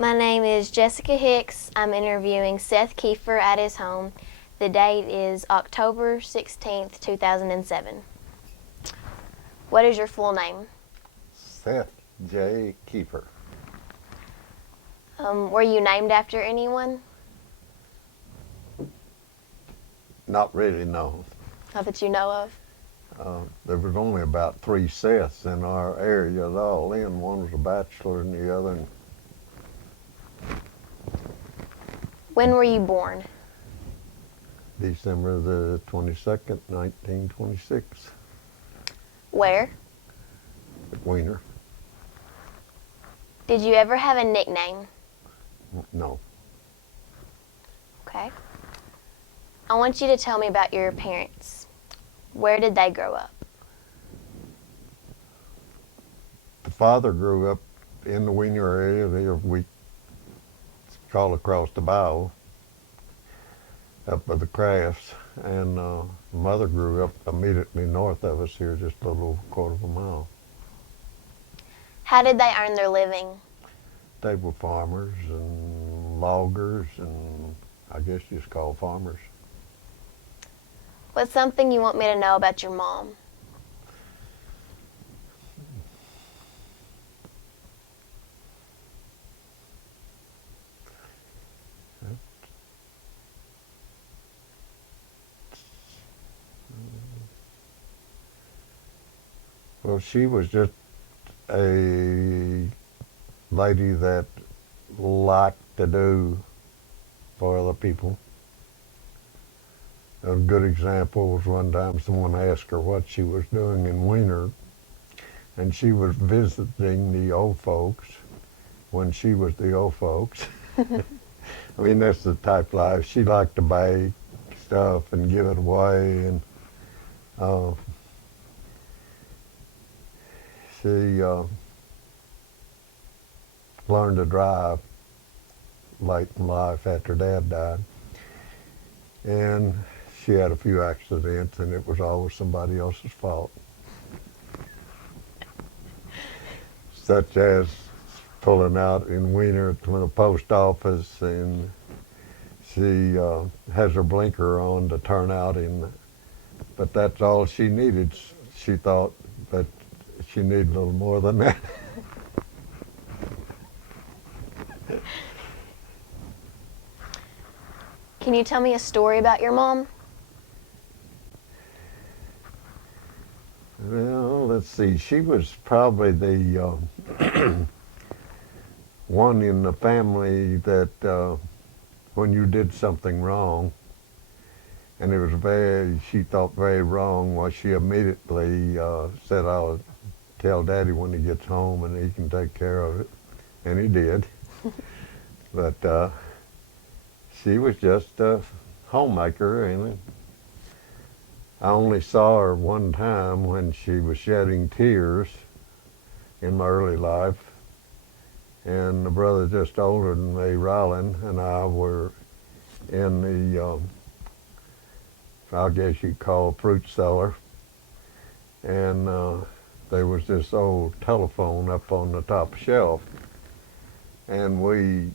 My name is Jessica Hicks. I'm interviewing Seth Kieffer at his home. The date is October 16th, 2007. What is your full name? Seth J. Kieffer. Were you named after anyone? Not really, no. Not that you know of. There was only about 3 Seths in our area at all. Then one was a bachelor and the other. When were you born? December the 22nd, 1926, Where? at Wiener. Did you ever have a nickname? No. Okay. I want you to tell me about your parents. Where did they grow up? The father grew up in the Wiener area. We call across the bow, up by the crafts, and mother grew up immediately north of us here, just a little quarter of a mile. How did they earn their living? They were farmers and loggers, and I guess you just call farmers. What's something you want me to know about your mom? Well, she was just a lady that liked to do for other people. A good example was one time someone asked her what she was doing in Wiener, and she was visiting the old folks when she was the old folks. I mean, that's the type of life. She liked to bake stuff and give it away, and she learned to drive late in life after Dad died. And she had a few accidents, and it was always somebody else's fault. Such as pulling out in Wiener from the post office, and she has her blinker on to turn out but that's all she needed. She thought, but she needed a little more than that. Can you tell me a story about your mom? Well, let's see. She was probably the one in the family that when you did something wrong, and it was she thought very wrong, well, she immediately said, "I'll tell Daddy when he gets home and he can take care of it." And he did. But she was just a homemaker, and I only saw her one time when she was shedding tears in my early life. And the brother just older than me, Ryland, and I were in the, I guess you'd call fruit cellar. And there was this old telephone up on the top shelf. And we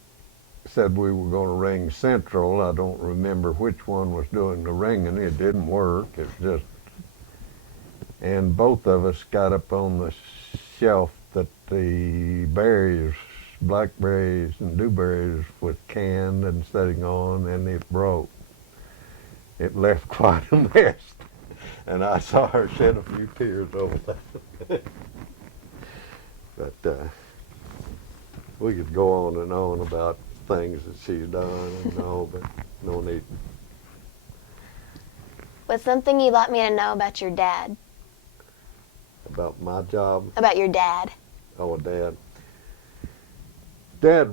said we were going to ring Central. I don't remember which one was doing the ringing. It didn't work. It just, and both of us got up on the shelf that the berries, blackberries and dewberries, was canned and sitting on, and it broke. It left quite a mess, and I saw her shed a few tears over that. But we could go on and on about things that she's done and all, but no need. What's something you'd like me to know about your dad? About my job? About your dad. Oh, Dad. Dad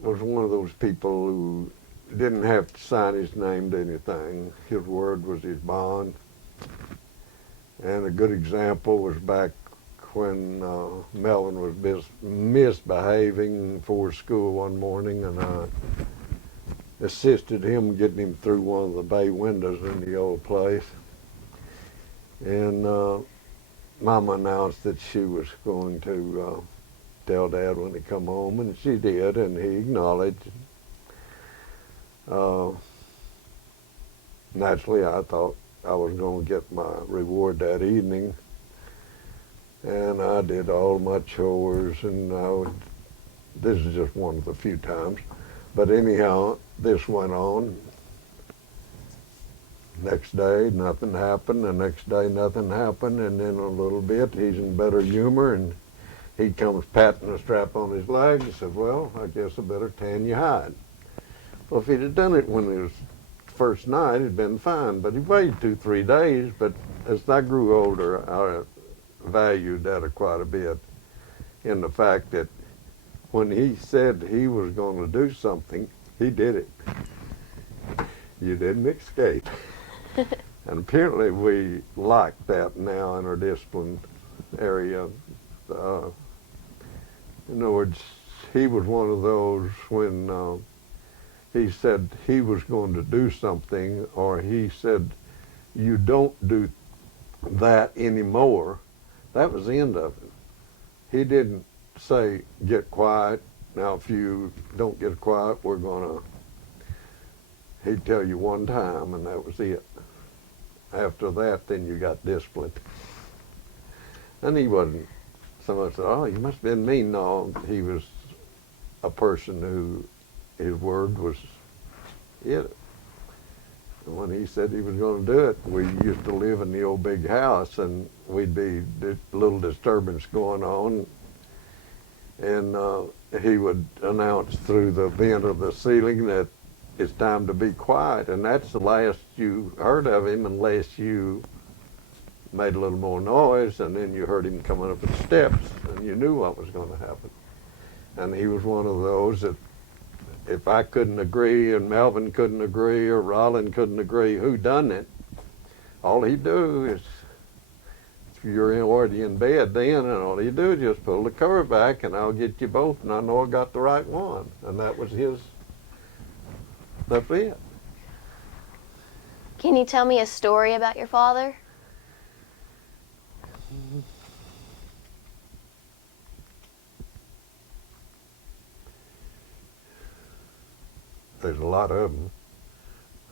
was one of those people who didn't have to sign his name to anything. His word was his bond. And a good example was back when Melvin was misbehaving before school one morning, and I assisted him getting him through one of the bay windows in the old place. And Mama announced that she was going to tell Dad when he come home, and she did, and he acknowledged. Uh, Naturally, I thought I was going to get my reward that evening, and I did all my chores, and this is just one of the few times. But anyhow, this went on. Next day, nothing happened. The next day, nothing happened. And then a little bit, he's in better humor, and he comes patting the strap on his leg and said, well, I guess I better tan your hide. Well, if he'd have done it when it was first night, it'd been fine. But he waited 2-3 days. But as I grew older, I valued that quite a bit in the fact that when he said he was going to do something, he did it. You didn't escape. And apparently we like that now in our discipline area. In other words, he was one of those when he said he was going to do something, or he said, you don't do that anymore, that was the end of it. He didn't say, get quiet. Now, if you don't get quiet, we're going to, he'd tell you one time, and that was it. After that, then you got disciplined. And he wasn't, someone said, oh, you must have been mean. No, he was a person who, his word was it. And when he said he was going to do it, we used to live in the old big house, and we'd be a little disturbance going on, and he would announce through the vent of the ceiling that it's time to be quiet, and that's the last you heard of him unless you made a little more noise, and then you heard him coming up the steps, and you knew what was going to happen. And he was one of those that if I couldn't agree, and Melvin couldn't agree, or Rollin couldn't agree who done it, all he'd do is, if you're already in bed then, and all he'd do is just pull the cover back, and I'll get you both, and I know I got the right one. And that was his, that's it. Can you tell me a story about your father? There's a lot of them.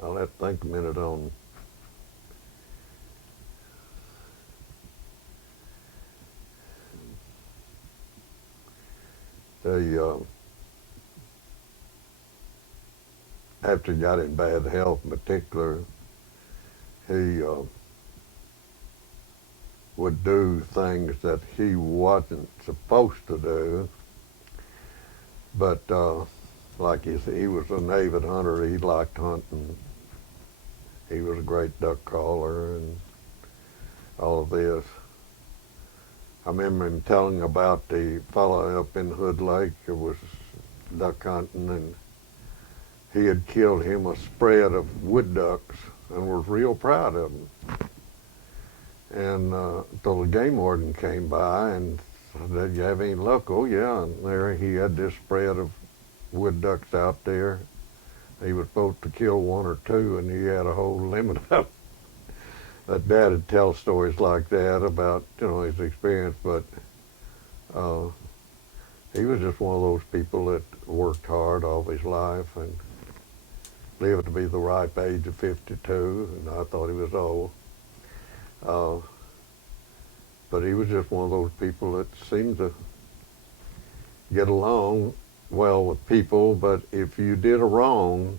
I'll have to think a minute on. After he got in bad health in particular, he would do things that he wasn't supposed to do. But like he said, he was an avid hunter. He liked hunting. He was a great duck caller and all of this. I remember him telling about the fellow up in Hood Lake who was duck hunting, and he had killed him a spread of wood ducks and was real proud of them. And so the game warden came by and said, did you have any luck? Oh yeah, and there he had this spread of wood ducks out there. He was supposed to kill one or two, and he had a whole limit of them. But Dad would tell stories like that about, his experience, but he was just one of those people that worked hard all his life and lived to be the ripe age of 52, and I thought he was old. But he was just one of those people that seemed to get along well with people, but if you did a wrong,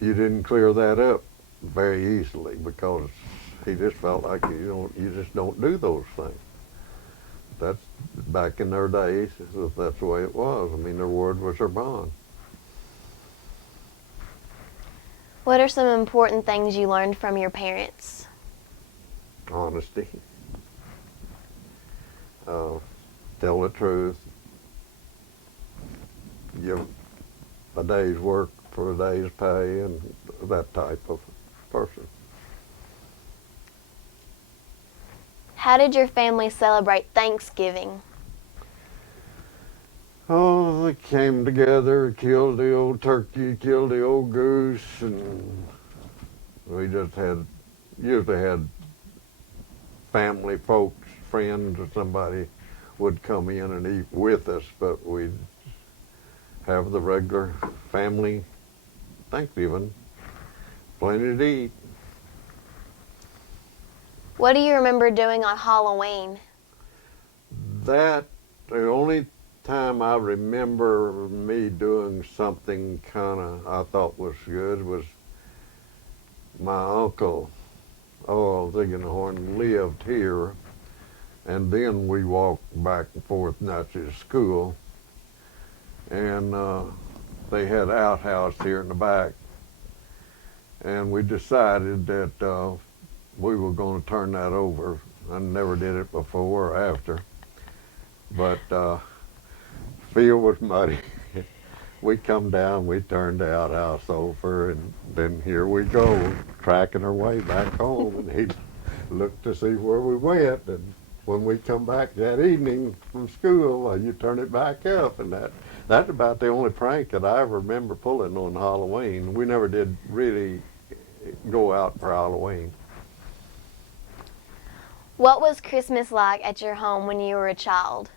you didn't clear that up very easily, because he just felt like you just don't do those things. That's back in their days, that's the way it was. I mean, their word was their bond. What are some important things you learned from your parents? Honesty. Tell the truth. Give a day's work for a day's pay, and that type of person. How did your family celebrate Thanksgiving? Oh, they came together, killed the old turkey, killed the old goose, and we just usually had family folks friends or somebody would come in and eat with us, but we'd have the regular family Thanksgiving, plenty to eat. What do you remember doing on Halloween? That, the only time I remember me doing something kind of I thought was good was my uncle, Ziegenhorn, lived here, and then we walked back and forth not to school, and they had an outhouse here in the back, and we decided that we were going to turn that over. I never did it before or after, but field was muddy. We come down, we turned the outhouse over, and then here we go, tracking our way back home, and he looked to see where we went, and when we come back that evening from school, you turn it back up, and that's about the only prank that I ever remember pulling on Halloween. We never did really go out for Halloween. What was Christmas like at your home when you were a child?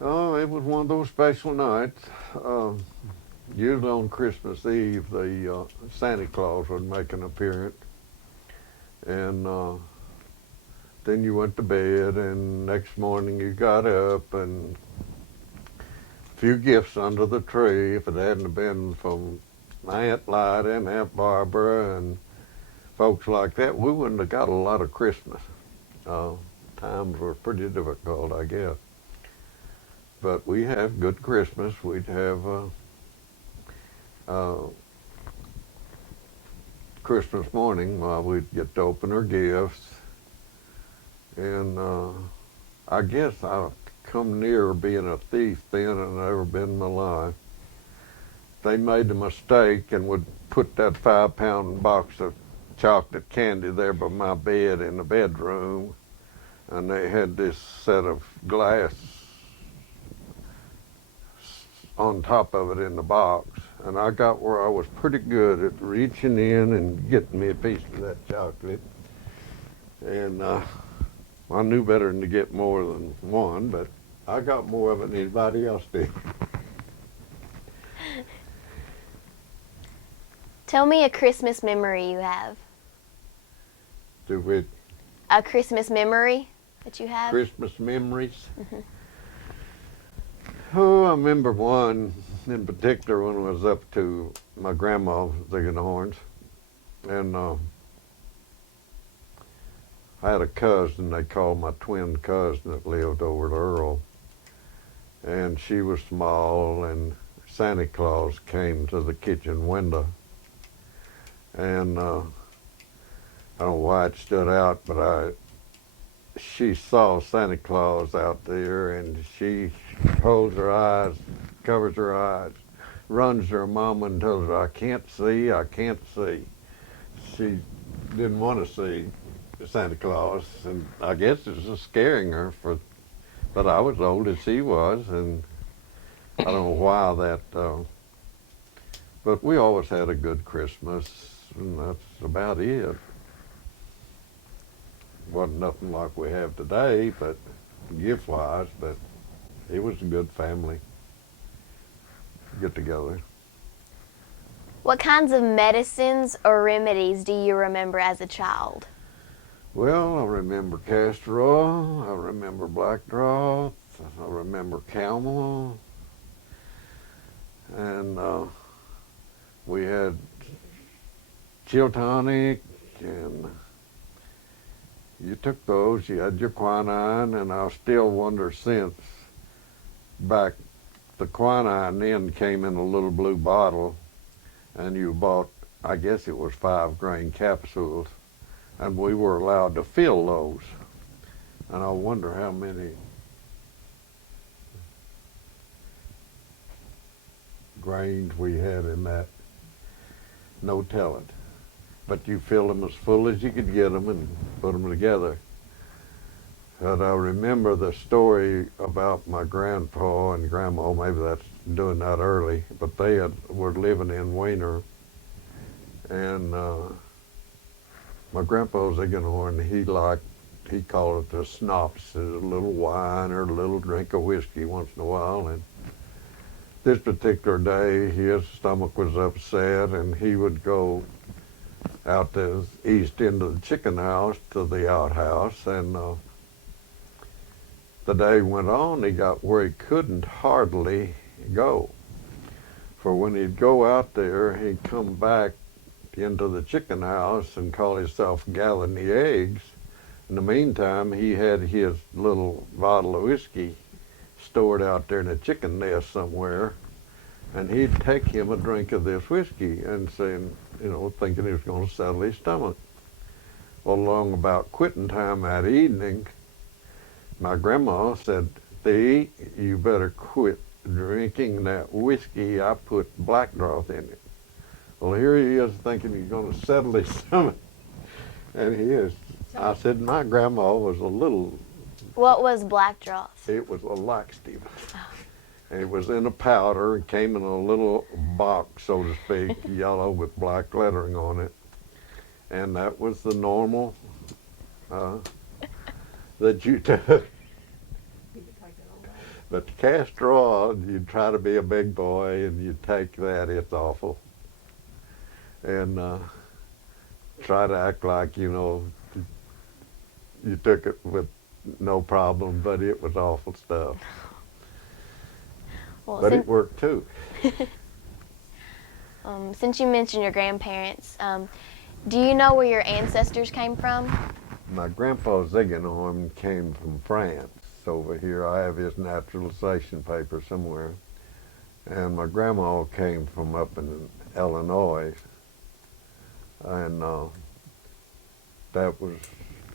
Oh, it was one of those special nights. Usually on Christmas Eve, the Santa Claus would make an appearance, and then you went to bed, and next morning you got up, and a few gifts under the tree. If it hadn't been from Aunt Lyda and Aunt Barbara and folks like that, we wouldn't have got a lot of Christmas. Times were pretty difficult, I guess. But we have good Christmas. We'd have Christmas morning while we'd get to open our gifts. And I guess I've come near being a thief then and I've ever been in my life. They made a mistake and would put that 5-pound box of chocolate candy there by my bed in the bedroom. And they had this set of glass on top of it in the box, and I got where I was pretty good at reaching in and getting me a piece of that chocolate, and I knew better than to get more than one, but I got more of it than anybody else did. Tell me a Christmas memory you have. Do we A Christmas memory that you have? Christmas memories? Mm-hmm. Oh, I remember one in particular when I was up to my grandma Ziegenhorn's, and I had a cousin they called my twin cousin that lived over at Earl, and she was small, and Santa Claus came to the kitchen window, and I don't know why it stood out, but she saw Santa Claus out there, and she holds her eyes, covers her eyes, runs to her mama and tells her, I can't see, I can't see. She didn't want to see Santa Claus, and I guess it was just scaring her, but I was old as she was, and I don't know why that, but we always had a good Christmas, and that's about it. Wasn't nothing like we have today, but gift-wise, but it was a good family get-together. What kinds of medicines or remedies do you remember as a child? Well, I remember castor oil, I remember black drought, I remember camel, and we had chill tonic, and you took those, you had your quinine, and I still wonder since back, the quinine then came in a little blue bottle, and you bought, I guess it was 5-grain capsules, and we were allowed to fill those. And I wonder how many grains we had in that, no telling. But you filled them as full as you could get them and put them together. But I remember the story about my grandpa and grandma, maybe that's doing that early, but they were living in Weiner, and my grandpa was Ziegenhorn, he liked he called it the snops, a little wine or a little drink of whiskey once in a while. And this particular day, his stomach was upset, and he would go out the east end of the chicken house to the outhouse. And the day went on, he got where he couldn't hardly go. For when he'd go out there, he'd come back into the chicken house and call himself gathering the eggs. In the meantime, he had his little bottle of whiskey stored out there in a chicken nest somewhere, and he'd take him a drink of this whiskey and saying, thinking he was going to settle his stomach. Well, along about quitting time that evening, my grandma said, "Thee, you better quit drinking that whiskey. I put black broth in it." Well, here he is thinking he's going to settle his stomach, and he is. I said, my grandma was a little. What was black broth? It was a laxative. And it was in a powder and came in a little box, so to speak, yellow with black lettering on it. And that was the normal that you took. But the castor oil, you try to be a big boy and you take that, it's awful. And try to act like, you took it with no problem, but it was awful stuff. Well, but it worked too. Since you mentioned your grandparents, do you know where your ancestors came from? My grandpa Ziegenholm came from France. Over here, I have his naturalization paper somewhere. And my grandma came from up in Illinois. And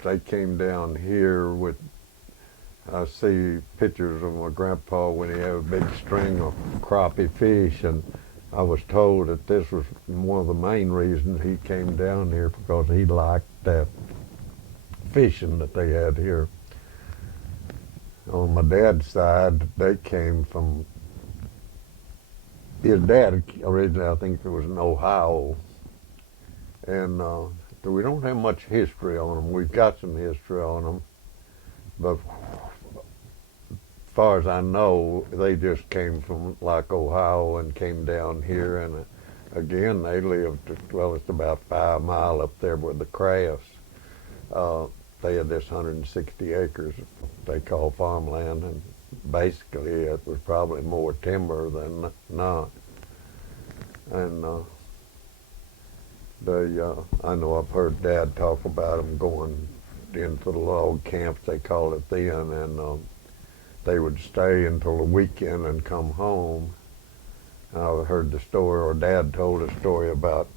they came down here with, I see pictures of my grandpa when he had a big string of crappie fish, and I was told that this was one of the main reasons he came down here, because he liked that fishing that they had here. On my dad's side, they came from, his dad originally, I think it was in Ohio, and we don't have much history on them. We've got some history on them, but as far as I know, they just came from like Ohio and came down here, and again, they lived, well, it's about 5 miles up there with the Crafts. They had this 160 acres they call farmland, and basically it was probably more timber than not. And I know I've heard Dad talk about them going into the log camps, they called it then, and they would stay until the weekend and come home. And I heard the story, or Dad told a story about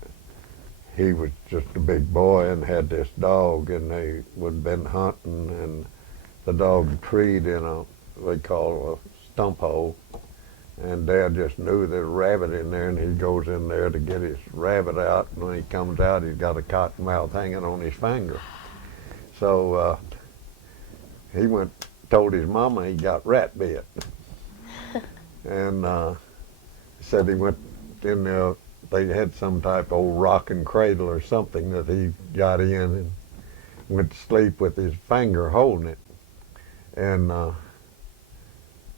he was just a big boy and had this dog, and they would been hunting, and the dog treed in a, they call a stump hole, and Dad just knew there's a rabbit in there, and he goes in there to get his rabbit out, and when he comes out, he's got a cottonmouth hanging on his finger. So he told his mama he got rat bit, and said he went in there. They had some type of old rocking cradle or something that he got in, and went to sleep with his finger holding it. And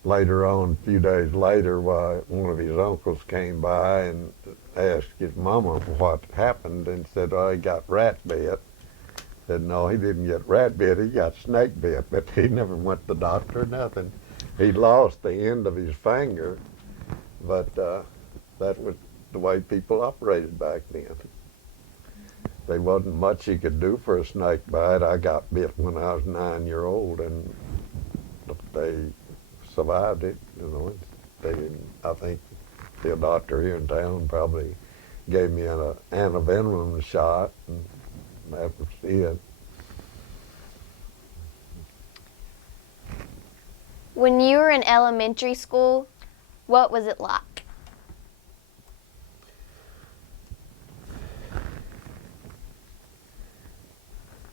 later on, a few days later, one of his uncles came by and asked his mama what happened, and said, "Oh, he got rat bit." Said, "No, he didn't get rat bit, he got snake bit," but he never went to the doctor, nothing. He lost the end of his finger, but that was the way people operated back then. There wasn't much you could do for a snake bite. I got bit when I was 9-year-old, and they survived it. I think the doctor here in town probably gave me an antivenom shot, and that was it. When you were in elementary school, what was it like?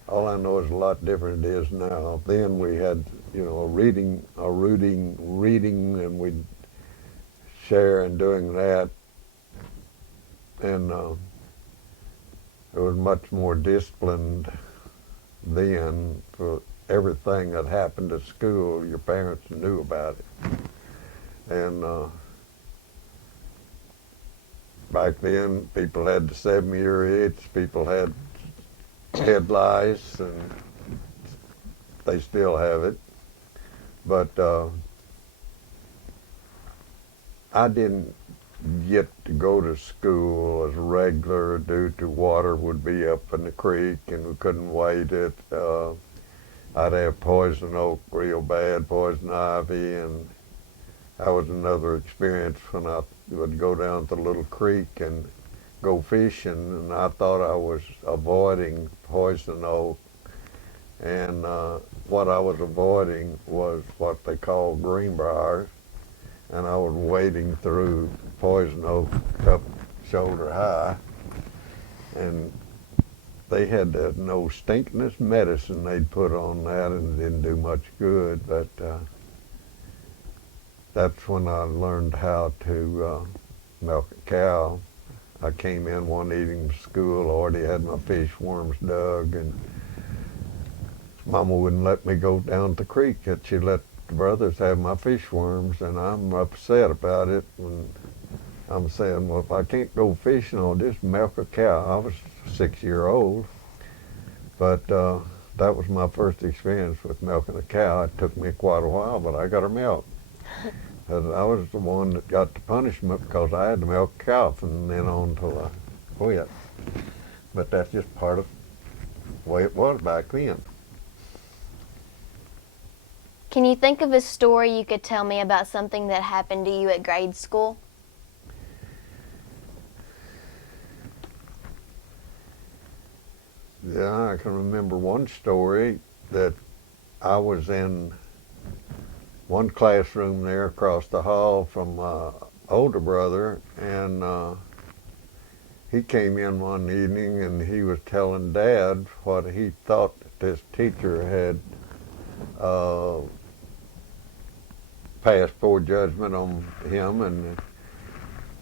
All I know is a lot different it is now. Then we had, reading, and we'd share in doing that. And it was much more disciplined then. everything that happened at school, your parents knew about it. And back then, people had the 7-year itch, people had head lice, and they still have it. But I didn't get to go to school as regular due to water would be up in the creek and we couldn't wade it. I'd have poison oak real bad, poison ivy, and that was another experience when I would go down to the little creek and go fishing, and I thought I was avoiding poison oak, and what I was avoiding was what they call greenbrier, and I was wading through poison oak up shoulder high, and they had no stinkiness medicine they'd put on that, and it didn't do much good. But that's when I learned how to milk a cow. I came in one evening from school, already had my fish worms dug, and Mama wouldn't let me go down the creek. She let the brothers have my fish worms, and I'm upset about it. And I'm saying, well, if I can't go fishing, I'll just milk a cow. I was 6-year-old, but that was my first experience with milking a cow. It took me quite a while, but I got her milked. And I was the one that got the punishment because I had to milk a cow from then on till I quit. But that's just part of the way it was back then. Can you think of a story you could tell me about something that happened to you at grade school? Yeah, I can remember one story that I was in one classroom there across the hall from my older brother, and he came in one evening and he was telling Dad what he thought that this teacher had passed poor judgment on him, and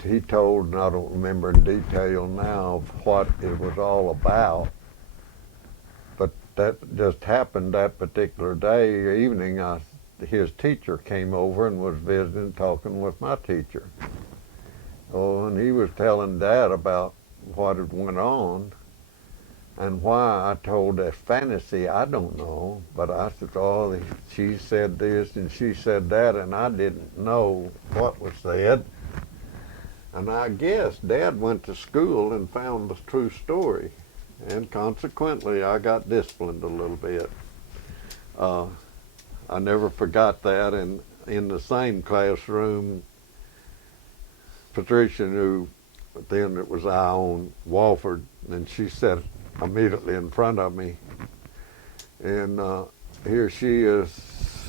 he told, and I don't remember in detail now, what it was all about. But that just happened that particular day, evening, his teacher came over and was visiting, talking with my teacher. Oh, and he was telling Dad about what had went on, and why. I told a fantasy, I don't know, but I said, oh, she said this and she said that, and I didn't know what was said. And I guess Dad went to school and found the true story, and consequently I got disciplined a little bit. I never forgot that, and in the same classroom, Patricia knew, but then it was I on Walford, and she sat immediately in front of me, and here she is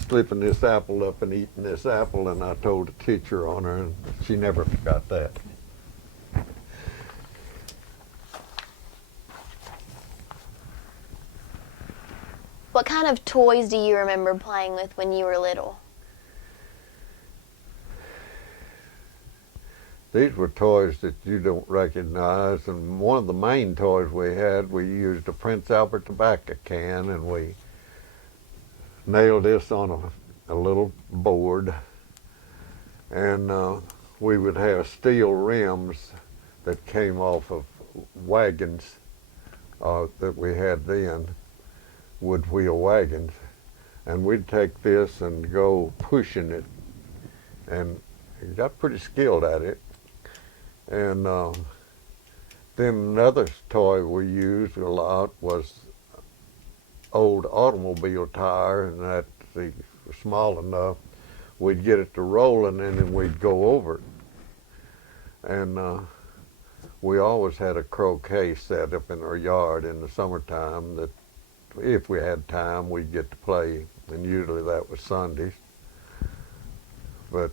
slipping this apple up and eating this apple, and I told the teacher on her, and she never forgot that. What kind of toys do you remember playing with when you were little? These were toys that you don't recognize, and one of the main toys we had, we used a Prince Albert tobacco can, and we nailed this on a little board, and we would have steel rims that came off of wagons that we had then, wood wheel wagons, and we'd take this and go pushing it, and got pretty skilled at it. And then another toy we used a lot was old automobile tire, and that was small enough, we'd get it to rolling, and then we'd go over it. And we always had a croquet set up in our yard in the summertime that if we had time, we'd get to play, and usually that was Sundays. But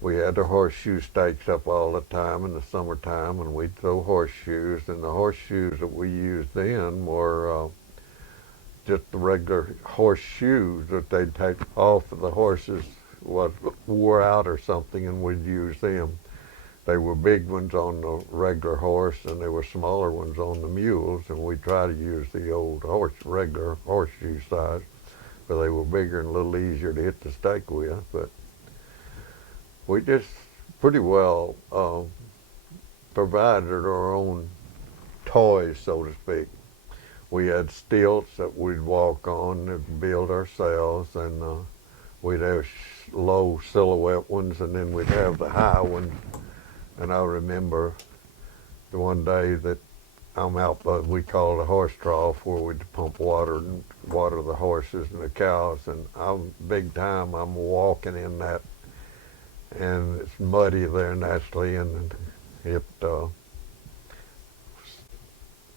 we had the horseshoe stakes up all the time in the summertime, and we'd throw horseshoes, and the horseshoes that we used then were just the regular horseshoes that they'd take off of the horses, what wore out or something, and we'd use them. They were big ones on the regular horse, and there were smaller ones on the mules, and we tried to use the old regular horseshoe size, but they were bigger and a little easier to hit the stake with. But we just pretty well provided our own toys, so to speak. We had stilts that we'd walk on and build ourselves, and we'd have low silhouette ones, and then we'd have the high ones. And I remember the one day that I'm out by, we call it a horse trough, where we'd pump water and water the horses and the cows, and I'm big time, I'm walking in that, and it's muddy there naturally, and it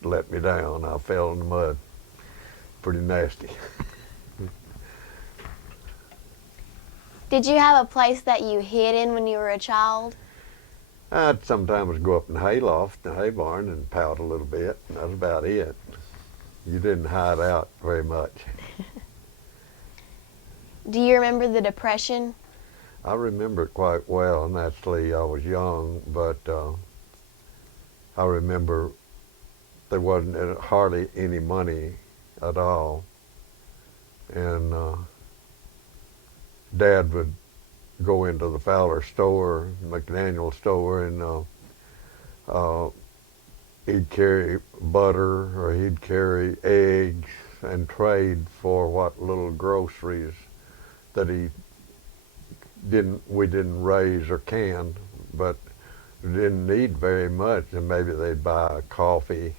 let me down. I fell in the mud. Pretty nasty. Did you have a place that you hid in when you were a child? I'd sometimes go up in the hayloft, the hay barn, and pout a little bit, and that's about it. You didn't hide out very much. Do you remember the Depression? I remember it quite well. Naturally, I was young, but I remember there wasn't hardly any money at all. And Dad would go into the Fowler store, McDaniel store, and he'd carry butter or he'd carry eggs and trade for what little groceries that we didn't raise or can, but we didn't need very much, and maybe they'd buy a coffee.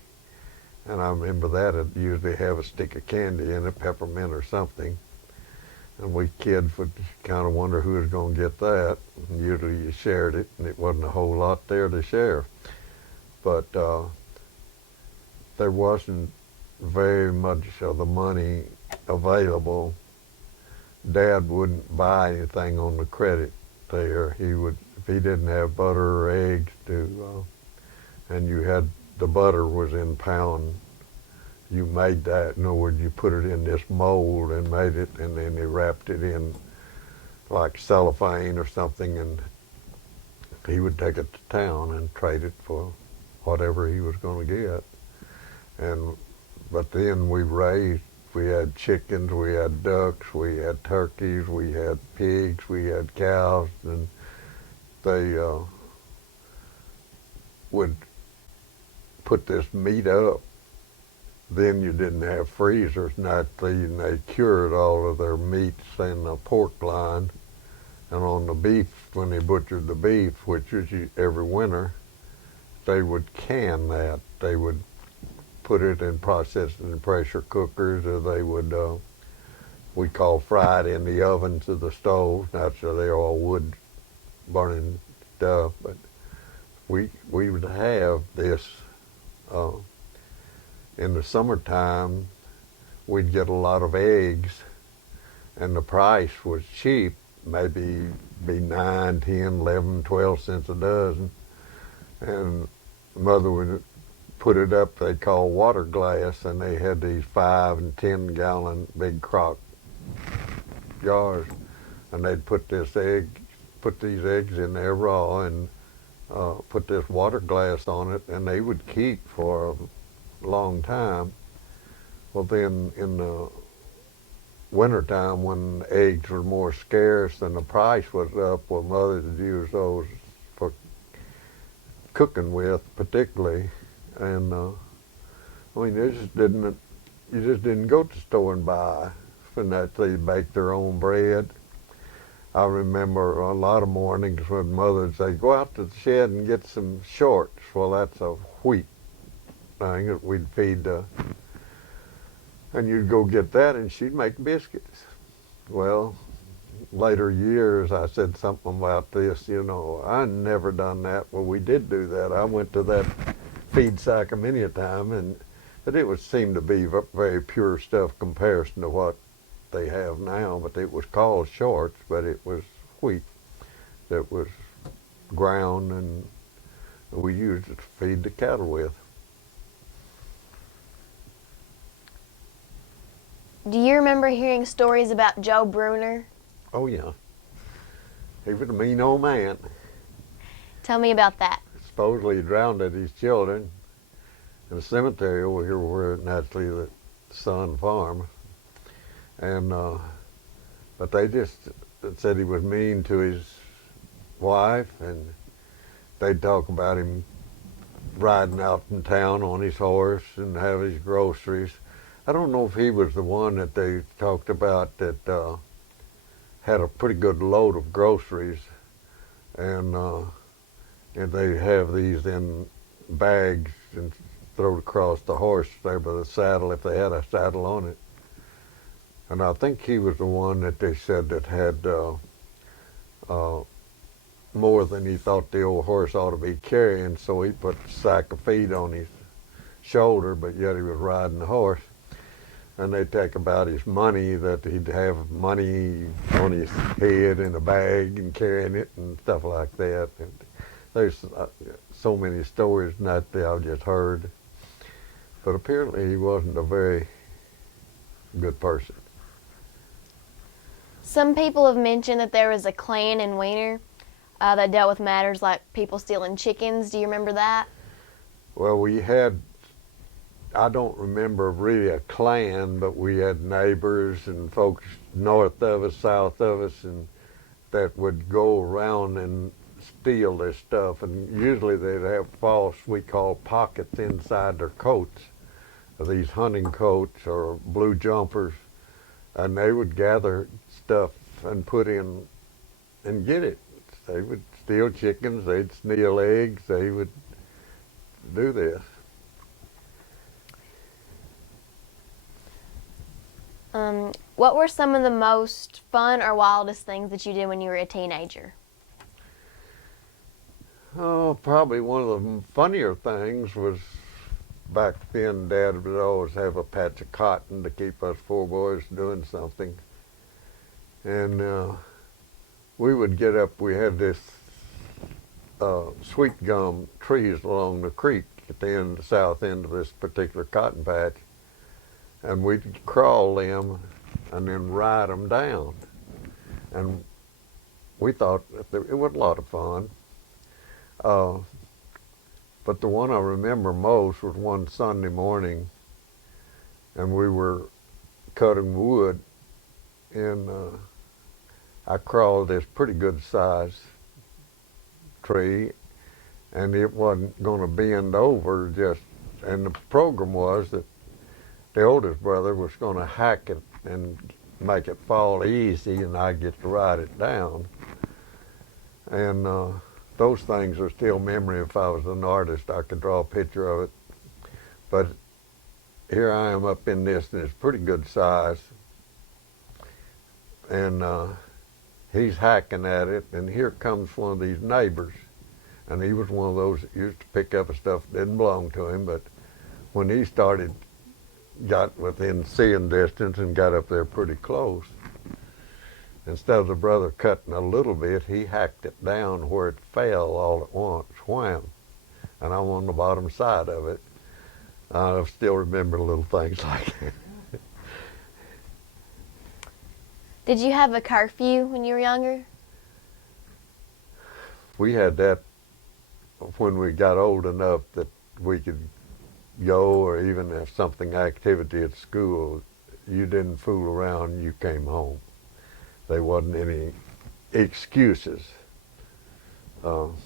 And I remember that it'd usually have a stick of candy in it, peppermint or something. And we kids would kind of wonder who was going to get that. And usually you shared it, and it wasn't a whole lot there to share. But there wasn't very much of the money available. Dad wouldn't buy anything on the credit there. He would, if he didn't have butter or eggs to, and you had, the butter was in pound, you made that. In other words, you put it in this mold and made it, and then they wrapped it in like cellophane or something, and he would take it to town and trade it for whatever he was going to get. But then we had chickens, we had ducks, we had turkeys, we had pigs, we had cows, and they would put this meat up. Then you didn't have freezers naturally, and they cured all of their meats in the pork line. And on the beef, when they butchered the beef, which was every winter, they would can that. They would put it and process it in pressure cookers, or they would, we call fried in the ovens of the stoves. Naturally, they're all wood burning stuff, but we would have this. In the summertime, we'd get a lot of eggs, and the price was cheap, maybe be 9, 10, 11, 12 cents a dozen. And Mother would put it up, they call water glass, and they had these 5 and 10 gallon big crock jars, and they'd put these eggs in there raw, and put this water glass on it, and they would keep for a long time. Well, then in the wintertime, when eggs were more scarce and the price was up, well, Mother would use those for cooking with, particularly. And I mean, you just didn't go to the store and buy. And that they baked their own bread. I remember a lot of mornings when Mother would say, "Go out to the shed and get some shorts." Well, that's a wheat thing that we'd feed, and you'd go get that, and she'd make biscuits. Well, later years, I said something about this, I never done that. Well, we did do that. I went to that feed sack many a time, but it would seem to be very pure stuff comparison to what they have now. But it was called shorts, but it was wheat that was ground, and we used it to feed the cattle with. Do you remember hearing stories about Joe Bruner? Oh yeah, he was a mean old man. Tell me about that. Supposedly he drowned his children in a cemetery over here where naturally the son farm. And but they just said he was mean to his wife, and they'd talk about him riding out in town on his horse and have his groceries. I don't know if he was the one that they talked about that had a pretty good load of groceries, and they have these in bags and throw it across the horse there by the saddle if they had a saddle on it. And I think he was the one that they said that had more than he thought the old horse ought to be carrying, so he put a sack of feed on his shoulder, but yet he was riding the horse. And they talk about his money, that he'd have money on his head in a bag and carrying it and stuff like that. And there's so many stories in that I've just heard. But apparently he wasn't a very good person. Some people have mentioned that there was a clan in Wiener that dealt with matters like people stealing chickens. Do you remember that? Well, we had, I don't remember really a clan, but we had neighbors and folks north of us, south of us, and that would go around and steal this stuff. And usually they'd have false, we call pockets inside their coats, these hunting coats or blue jumpers, and they would gather stuff and put in and get it. They would steal chickens, they'd steal eggs, they would do this. What were some of the most fun or wildest things that you did when you were a teenager? Oh, probably one of the funnier things was back then Dad would always have a patch of cotton to keep us four boys doing something. And we would get up, we had this sweet gum trees along the creek at the end, the south end of this particular cotton patch. And we'd crawl them and then ride them down. And we thought it was a lot of fun. But the one I remember most was one Sunday morning, and we were cutting wood, and I crawled this pretty good sized tree, and it wasn't going to bend over and the program was that the oldest brother was going to hack it and make it fall easy, and I get to ride it down. And those things are still memory. If I was an artist, I could draw a picture of it. But here I am up in this, and it's pretty good size. And he's hacking at it, and here comes one of these neighbors. And he was one of those that used to pick up stuff that didn't belong to him, but when he got within seeing distance and got up there pretty close, instead of the brother cutting a little bit, he hacked it down where it fell all at once, wham. And I'm on the bottom side of it. I still remember little things like that. Did you have a curfew when you were younger? We had that when we got old enough that we could go, or even if something activity at school, you didn't fool around, you came home. There wasn't any excuses. And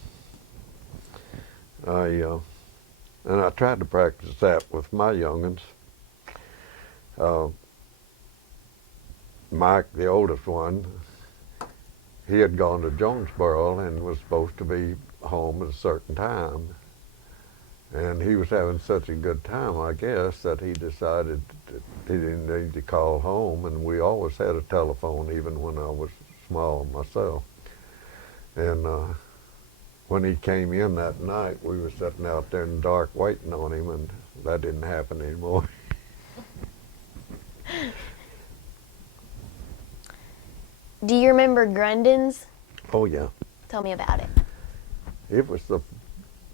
I tried to practice that with my young'uns. Mike, the oldest one, he had gone to Jonesboro and was supposed to be home at a certain time. And he was having such a good time, I guess, that he decided that he didn't need to call home. And we always had a telephone, even when I was small myself. And when he came in that night, we were sitting out there in the dark waiting on him, and that didn't happen anymore. Do you remember Grundon's? Oh, yeah. Tell me about it. It was the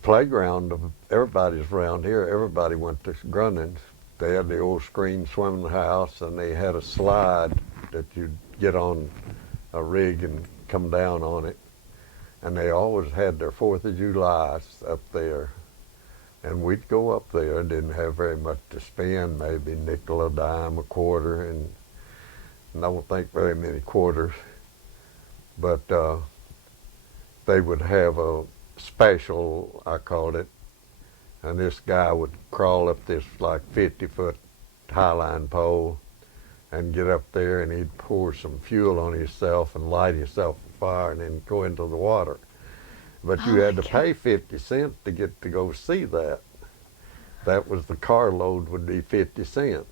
playground of everybody's around here. Everybody went to Grundon's. They had the old screen swimming house, and they had a slide that you'd get on a rig and come down on it. and they always had their 4th of July up there. And we'd go up there and didn't have very much to spend, maybe nickel, a dime, a quarter, and I don't think very many quarters. But they would have a special, I called it, and this guy would crawl up this like 50-foot highline pole and get up there, and he'd pour some fuel on himself and light himself a fire and then go into the water. But you had to pay 50 cents to get to go see that. That was the carload would be 50 cents.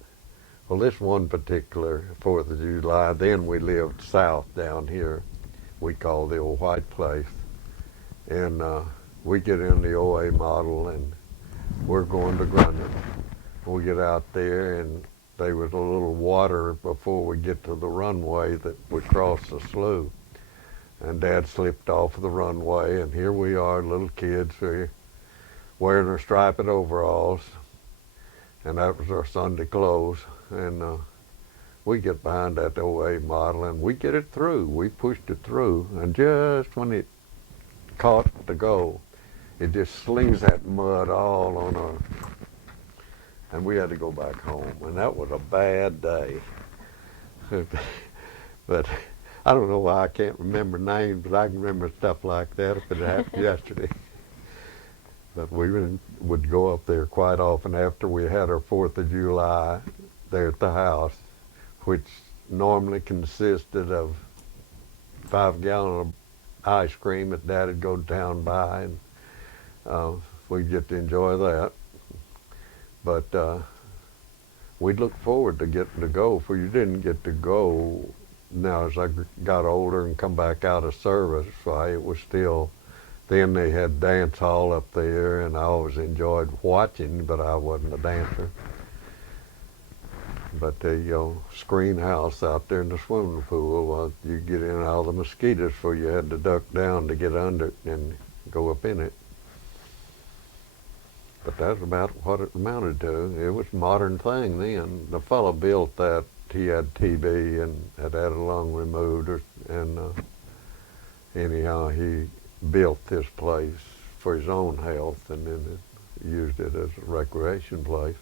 Well, this one particular 4th of July, then we lived south down here, we called the old white place. And we get in the OA model and we're going to Grundy. We get out there and there was a little water before we get to the runway that we cross the slough. And Dad slipped off of the runway, and here we are, little kids wearing our striped overalls, and that was our Sunday clothes. And we get behind that OA model, and we get it through. We pushed it through, and just when it caught the goal, it just slings that mud all on our, and we had to go back home, and that was a bad day. But I don't know why I can't remember names, but I can remember stuff like that if it happened yesterday. But we would go up there quite often after we had our 4th of July there at the house, which normally consisted of 5 gallons of ice cream that Dad would go down by, and we'd get to enjoy that. But we'd look forward to getting to go. If we didn't get to go, now as I got older and come back out of service, it was still, then they had dance hall up there, and I always enjoyed watching, but I wasn't a dancer. But the screen house out there in the swimming pool, you get in all the mosquitoes, so you had to duck down to get under it and go up in it. But that's about what it amounted to. It was a modern thing then. The fellow built that, he had TB and had a lung removed, and anyhow, he built this place for his own health, and then used it as a recreation place.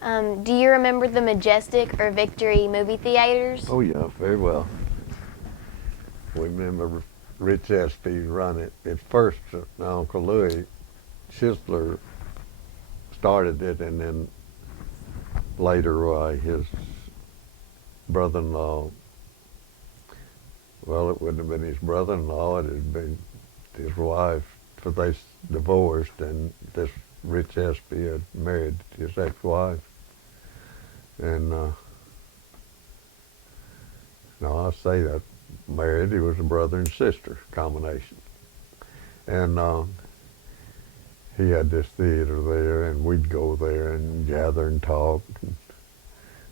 Do you remember the Majestic or Victory movie theaters? Oh yeah, very well. We remember Rich Espy run it. At first, Uncle Louis Schisler started it, and then later his brother-in-law, well, it wouldn't have been his brother-in-law, it had been his wife, for they divorced, and this Rich Espy had married his ex-wife. And no, I say that married, he was a brother and sister combination. And he had this theater there, and we'd go there and gather and talk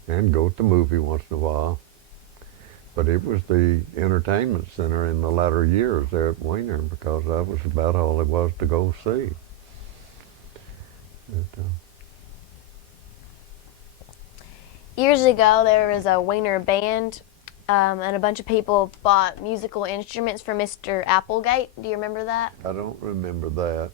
and go to the movie once in a while. But it was the entertainment center in the latter years there at Weiner, because that was about all it was to go see. But, Years ago, there was a Weiner band, and a bunch of people bought musical instruments for Mr. Applegate. Do you remember that? I don't remember that.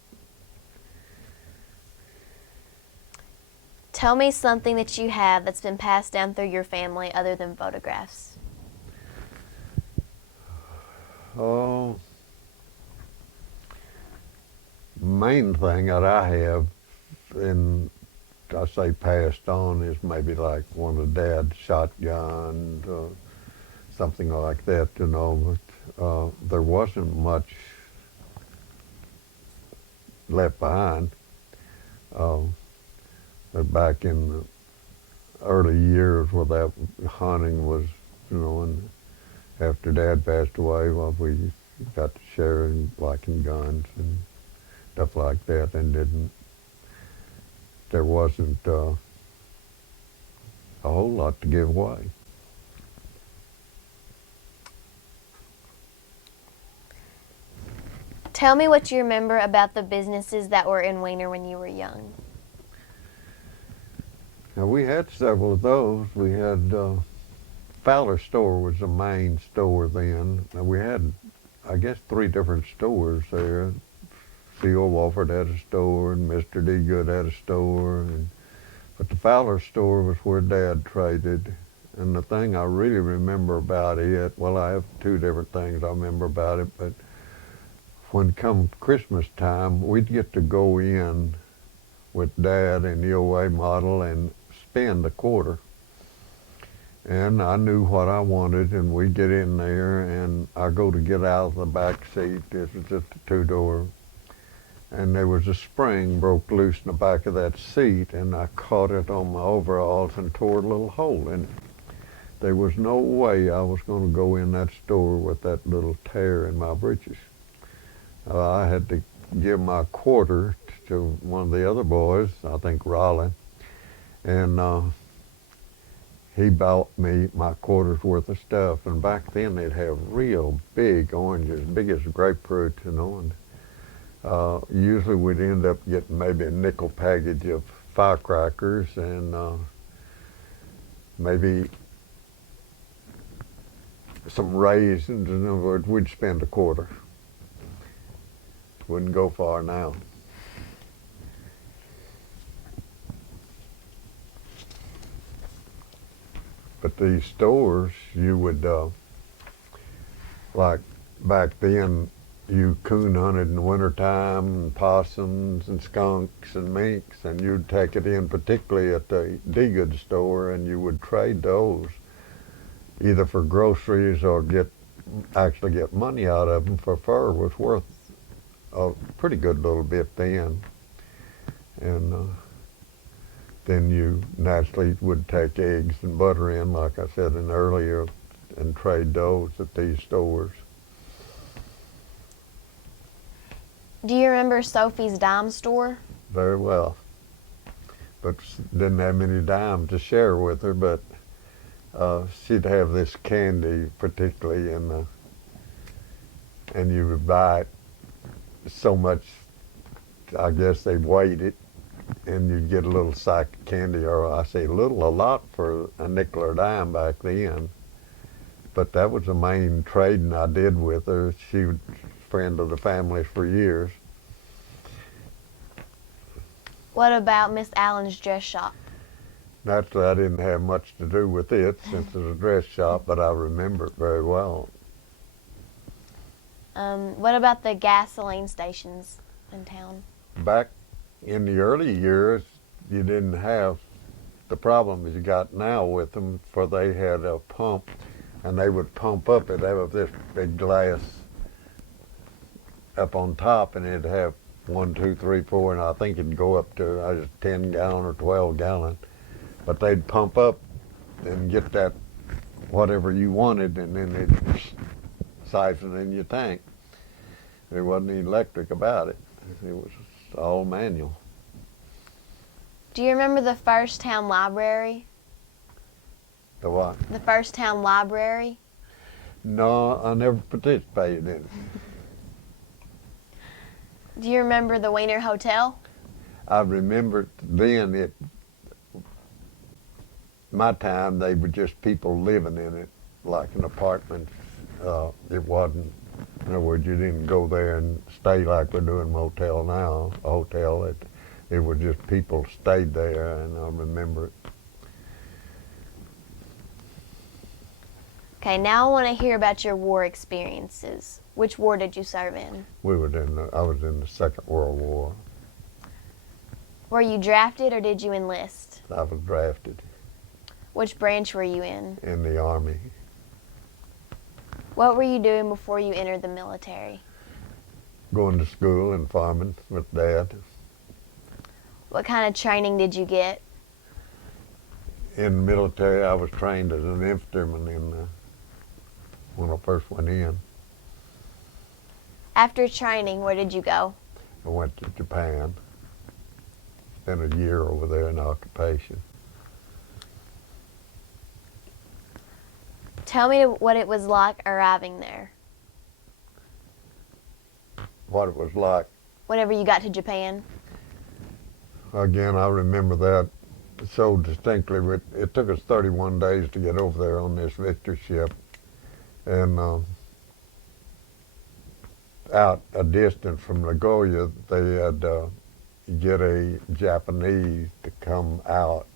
Tell me something that you have that's been passed down through your family other than photographs. Oh, main thing that I have, and I say passed on, is maybe like one of Dad's shotguns, something like that, you know. But there wasn't much left behind. Back in the early years where that hunting was, you know, and after Dad passed away, well, we got to share in liking guns and stuff like that, and there wasn't a whole lot to give away. Tell me what you remember about the businesses that were in Weiner when you were young. Now, we had several of those. We had Fowler store was the main store then. Now, we had, I guess, 3 different stores there. C.O. Walford had a store, and Mr. D. Good had a store, but the Fowler store was where Dad traded. And the thing I really remember about it, well, I have 2 different things I remember about it, but when come Christmas time, we'd get to go in with Dad in the OA model and spend a quarter. And I knew what I wanted, and we'd get in there, and I go to get out of the back seat. This was just a 2-door, and there was a spring broke loose in the back of that seat, and I caught it on my overalls and tore a little hole in it. There was no way I was going to go in that store with that little tear in my breeches. I had to give my quarter to one of the other boys, I think Raleigh, and he bought me my quarter's worth of stuff. And back then they'd have real big oranges, big as grapefruit, you know. And usually we'd end up getting maybe a nickel package of firecrackers and maybe some raisins. In other words, we'd spend a quarter. Wouldn't go far now. But these stores, you would, like back then, you coon hunted in the wintertime, and possums and skunks and minks, and you'd take it in, particularly at the D-Good store, and you would trade those either for groceries or actually get money out of them, for fur was worth a pretty good little bit then. And then you naturally would take eggs and butter in, like I said in earlier, and trade those at these stores. Do you remember Sophie's dime store? Very well. But didn't have many dimes to share with her, but she'd have this candy particularly, and you would buy it so much, I guess they'd weighed it, and you'd get a little sack of candy, or I say a lot for a nickel or dime back then. But that was the main trading I did with her. She was a friend of the family for years. What about Miss Allen's dress shop? Naturally, I didn't have much to do with it since it was a dress shop, but I remember it very well. What about the gasoline stations in town? Back in the early years, you didn't have the problems you got now with them, for they had a pump, and they would pump up. It'd have this big glass up on top, and it'd have 1, 2, 3, 4, and I think it'd go up to 10 gallon or 12 gallon. But they'd pump up and get that whatever you wanted, and then they'd siphon in your tank. There wasn't any electric about it. It was all manual. Do you remember the first town library? The what? The first town library? No, I never participated in it. Do you remember the Wiener Hotel? I remember then my time, they were just people living in it, like an apartment. It wasn't, in other words, you didn't go there and stay like we're doing motel now, a hotel. It was just people stayed there, and I remember it. Okay, now I want to hear about your war experiences. Which war did you serve in? I was in the Second World War. Were you drafted or did you enlist? I was drafted. Which branch were you in? In the Army. What were you doing before you entered the military? Going to school and farming with Dad. What kind of training did you get? In the military, I was trained as an infantryman when I first went in. After training, where did you go? I went to Japan. Spent a year over there in occupation. Tell me what it was like arriving there. What it was like. Whenever you got to Japan? Again, I remember that so distinctly. It took us 31 days to get over there on this Victor ship, and out a distance from Nagoya, they had get a Japanese to come out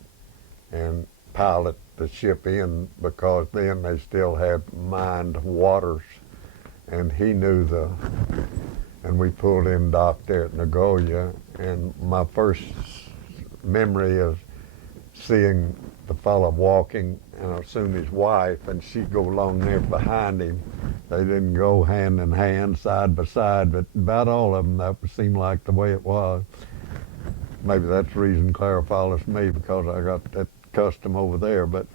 and pilot the ship in, because then they still had mined waters, and he knew and we pulled in dock there at Nagoya, and my first memory of seeing the fellow walking, and soon his wife, and she'd go along there behind him. They didn't go hand in hand, side by side, but about all of them, that seemed like the way it was. Maybe that's the reason Clara follows me, because I got that custom over there. But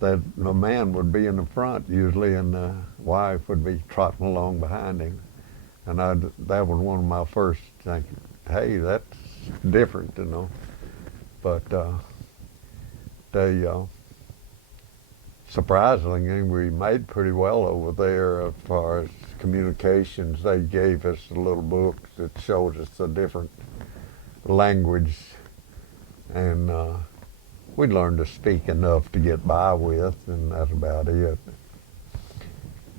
that the man would be in the front usually, and the wife would be trotting along behind him. And that was one of my first thinking, hey, that's different, you know. But they surprisingly, we made pretty well over there as far as communications. They gave us a little book that showed us the different language, and we learned to speak enough to get by with, and that's about it.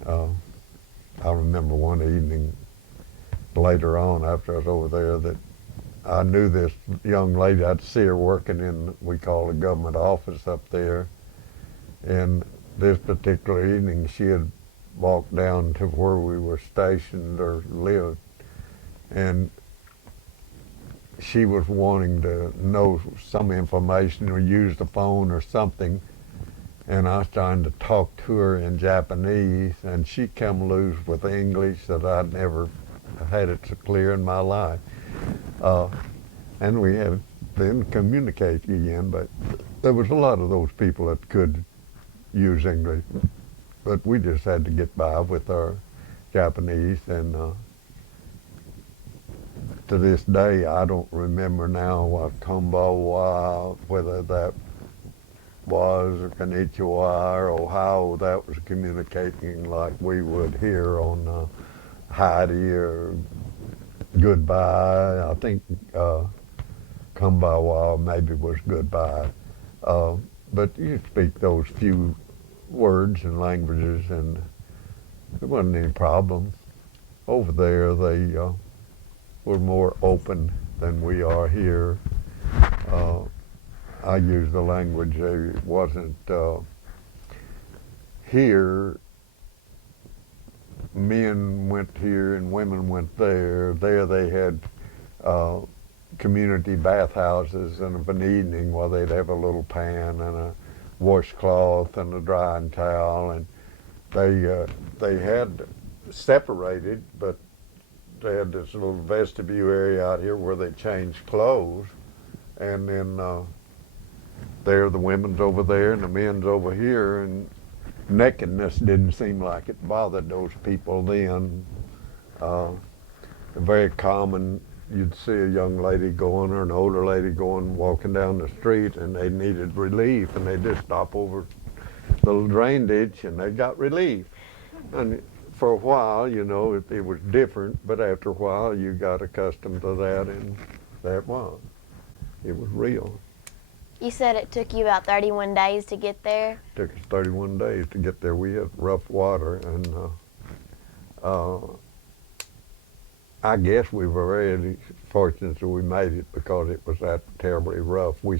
I remember one evening later on after I was over there that I knew this young lady. I'd see her working in, we call a government office up there, and this particular evening she had walked down to where we were stationed or lived, and she was wanting to know some information or use the phone or something, and I was trying to talk to her in Japanese, and she come loose with English that I'd never had it so clear in my life. And we have then communicate again, but there was a lot of those people that could use English, but we just had to get by with our Japanese, and to this day, I don't remember now what Konbawa, whether that was, or Konnichiwa, or how that was communicating like we would here on Heidi or goodbye. I think Konbawa maybe was goodbye. But you speak those few words and languages, and there wasn't any problem. Over there, they were more open than we are here. I use the language. It wasn't here. Men went here and women went there. There they had community bathhouses, and of an evening, while they'd have a little pan and a washcloth and a drying towel, and they had separated, but they had this little vestibule area out here where they changed clothes, and then there the women's over there and the men's over here, and nakedness didn't seem like it bothered those people then. Very common, you'd see a young lady going or an older lady going, walking down the street, and they needed relief, and they just stop over the drain ditch and they got relief. And for a while, you know, it was different, but after a while you got accustomed to that, and it was real. You said it took you about 31 days to get there? It took us 31 days to get there. We had rough water, and I guess we were very fortunate that we made it, because it was that terribly rough. We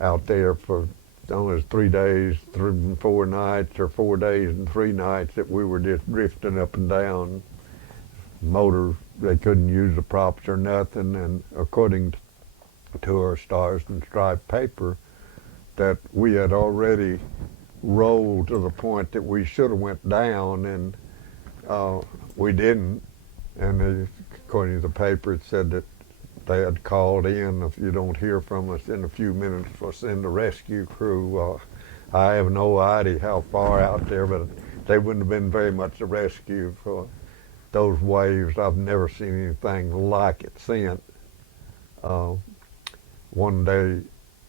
out there for only 3 days, 3 and 4 nights, or 4 days and 3 nights, that we were just drifting up and down. Motors, they couldn't use the props or nothing, and according to our Stars and Stripes paper, that we had already rolled to the point that we should have went down, and we didn't. And according to the paper, it said that they had called in, if you don't hear from us in a few minutes, we'll send a rescue crew. I have no idea how far out there, but they wouldn't have been very much a rescue for those waves. I've never seen anything like it since. One day,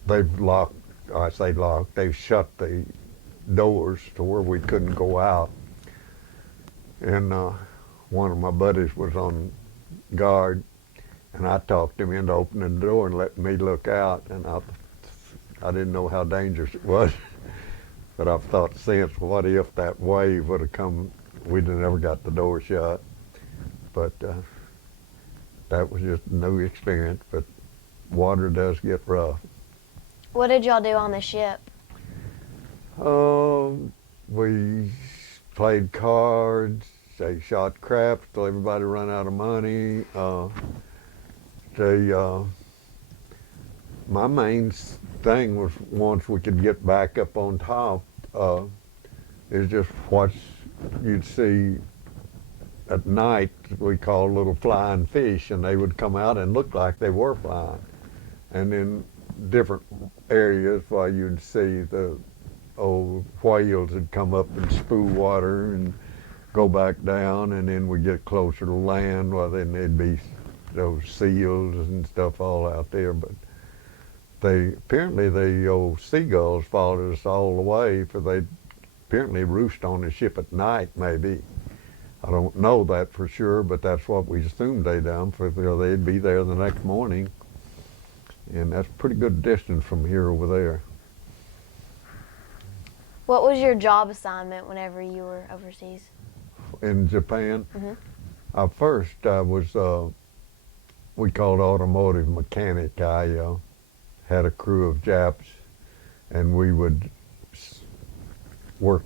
they've locked, I say locked, they've shut the doors to where we couldn't go out. And one of my buddies was on guard, and I talked him into opening the door and letting me look out. And I didn't know how dangerous it was. But I've thought since, what if that wave would have come, we'd have never got the door shut. But that was just a new experience. But water does get rough. What did y'all do on the ship? We played cards. They shot craps till everybody run out of money. My main thing was once we could get back up on top, is just what you'd see at night. We called little flying fish, and they would come out and look like they were flying. And in different areas, while you'd see the old whales would come up and spew water and go back down, and then we get closer to land. Well, then there'd be those seals and stuff all out there. But apparently the old seagulls followed us all the way, for they apparently roost on the ship at night, maybe. I don't know that for sure, but that's what we assumed they done. For they'd be there the next morning, and that's a pretty good distance from here over there. What was your job assignment whenever you were overseas? In Japan, Mm-hmm. first I was, we called automotive mechanic. I had a crew of Japs, and we would work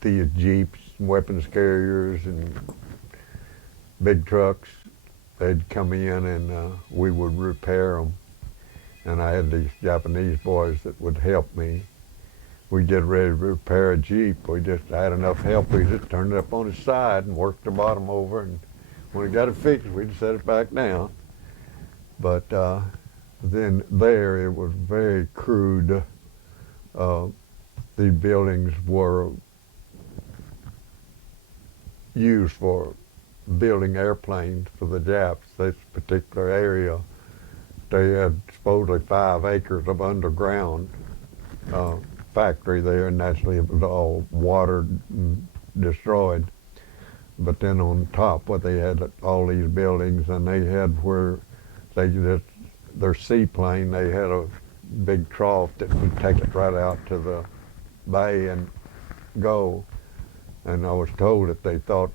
these Jeeps, weapons carriers, and big trucks. They'd come in, and we would repair them. And I had these Japanese boys that would help me. We'd get ready to repair a Jeep. We just had enough help. We just turned it up on its side and worked the bottom over. And when we got it fixed, we'd set it back down. But then there, it was very crude. The buildings were used for building airplanes for the Japs. This particular area, they had supposedly 5 acres of underground factory there, and naturally it was all watered and destroyed. But then on top, what they had all these buildings, and they had where they just, their seaplane, they had a big trough that would take it right out to the bay and go. And I was told that they thought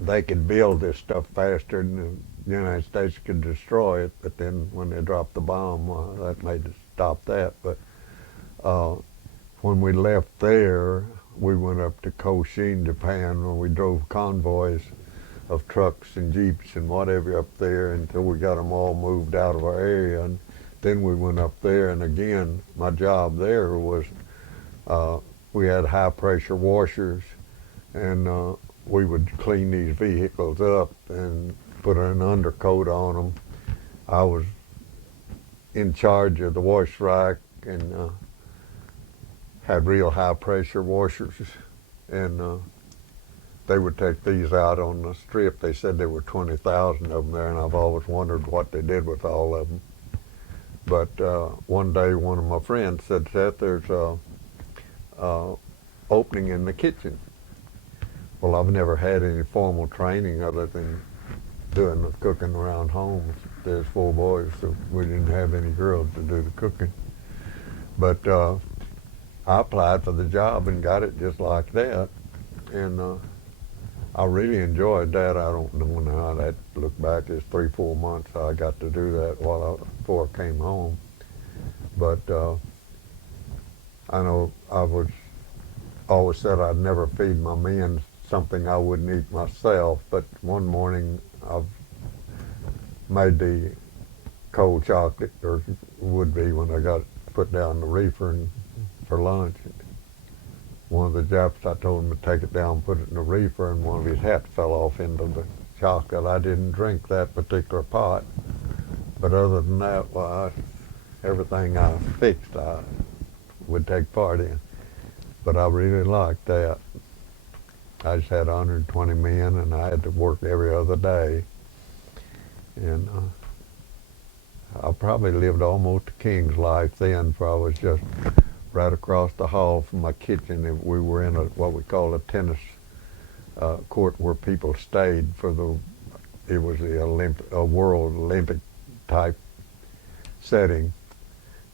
they could build this stuff faster than the United States could destroy it, but then when they dropped the bomb, that made us stop that. But when we left there, we went up to Koshin, Japan, where we drove convoys of trucks and Jeeps and whatever up there until we got them all moved out of our area. And then we went up there, and again, my job there was, we had high pressure washers, and we would clean these vehicles up and put an undercoat on them. I was in charge of the wash rack, and had real high pressure washers, and they would take these out on the strip. They said there were 20,000 of them there, and I've always wondered what they did with all of them. But one day, one of my friends said, "Seth, there's a opening in the kitchen." Well, I've never had any formal training other than doing the cooking around home. There's 4 boys, so we didn't have any girls to do the cooking. But I applied for the job and got it just like that, and I really enjoyed that. I don't know now. That look back, it's 3-4 months I got to do that before I came home. But I know I was always said I'd never feed my men something I wouldn't eat myself. But one morning I've made the cold chocolate, or would be when I got put down the reefer for lunch. One of the Japs, I told him to take it down, put it in the reefer, and one of his hats fell off into the chocolate. I didn't drink that particular pot, but other than that, well, everything I fixed I would take part in. But I really liked that. I just had 120 men, and I had to work every other day. And I probably lived almost a king's life then, for I was just right across the hall from my kitchen. We were in what we call a tennis court where people stayed for it was the World Olympic type setting.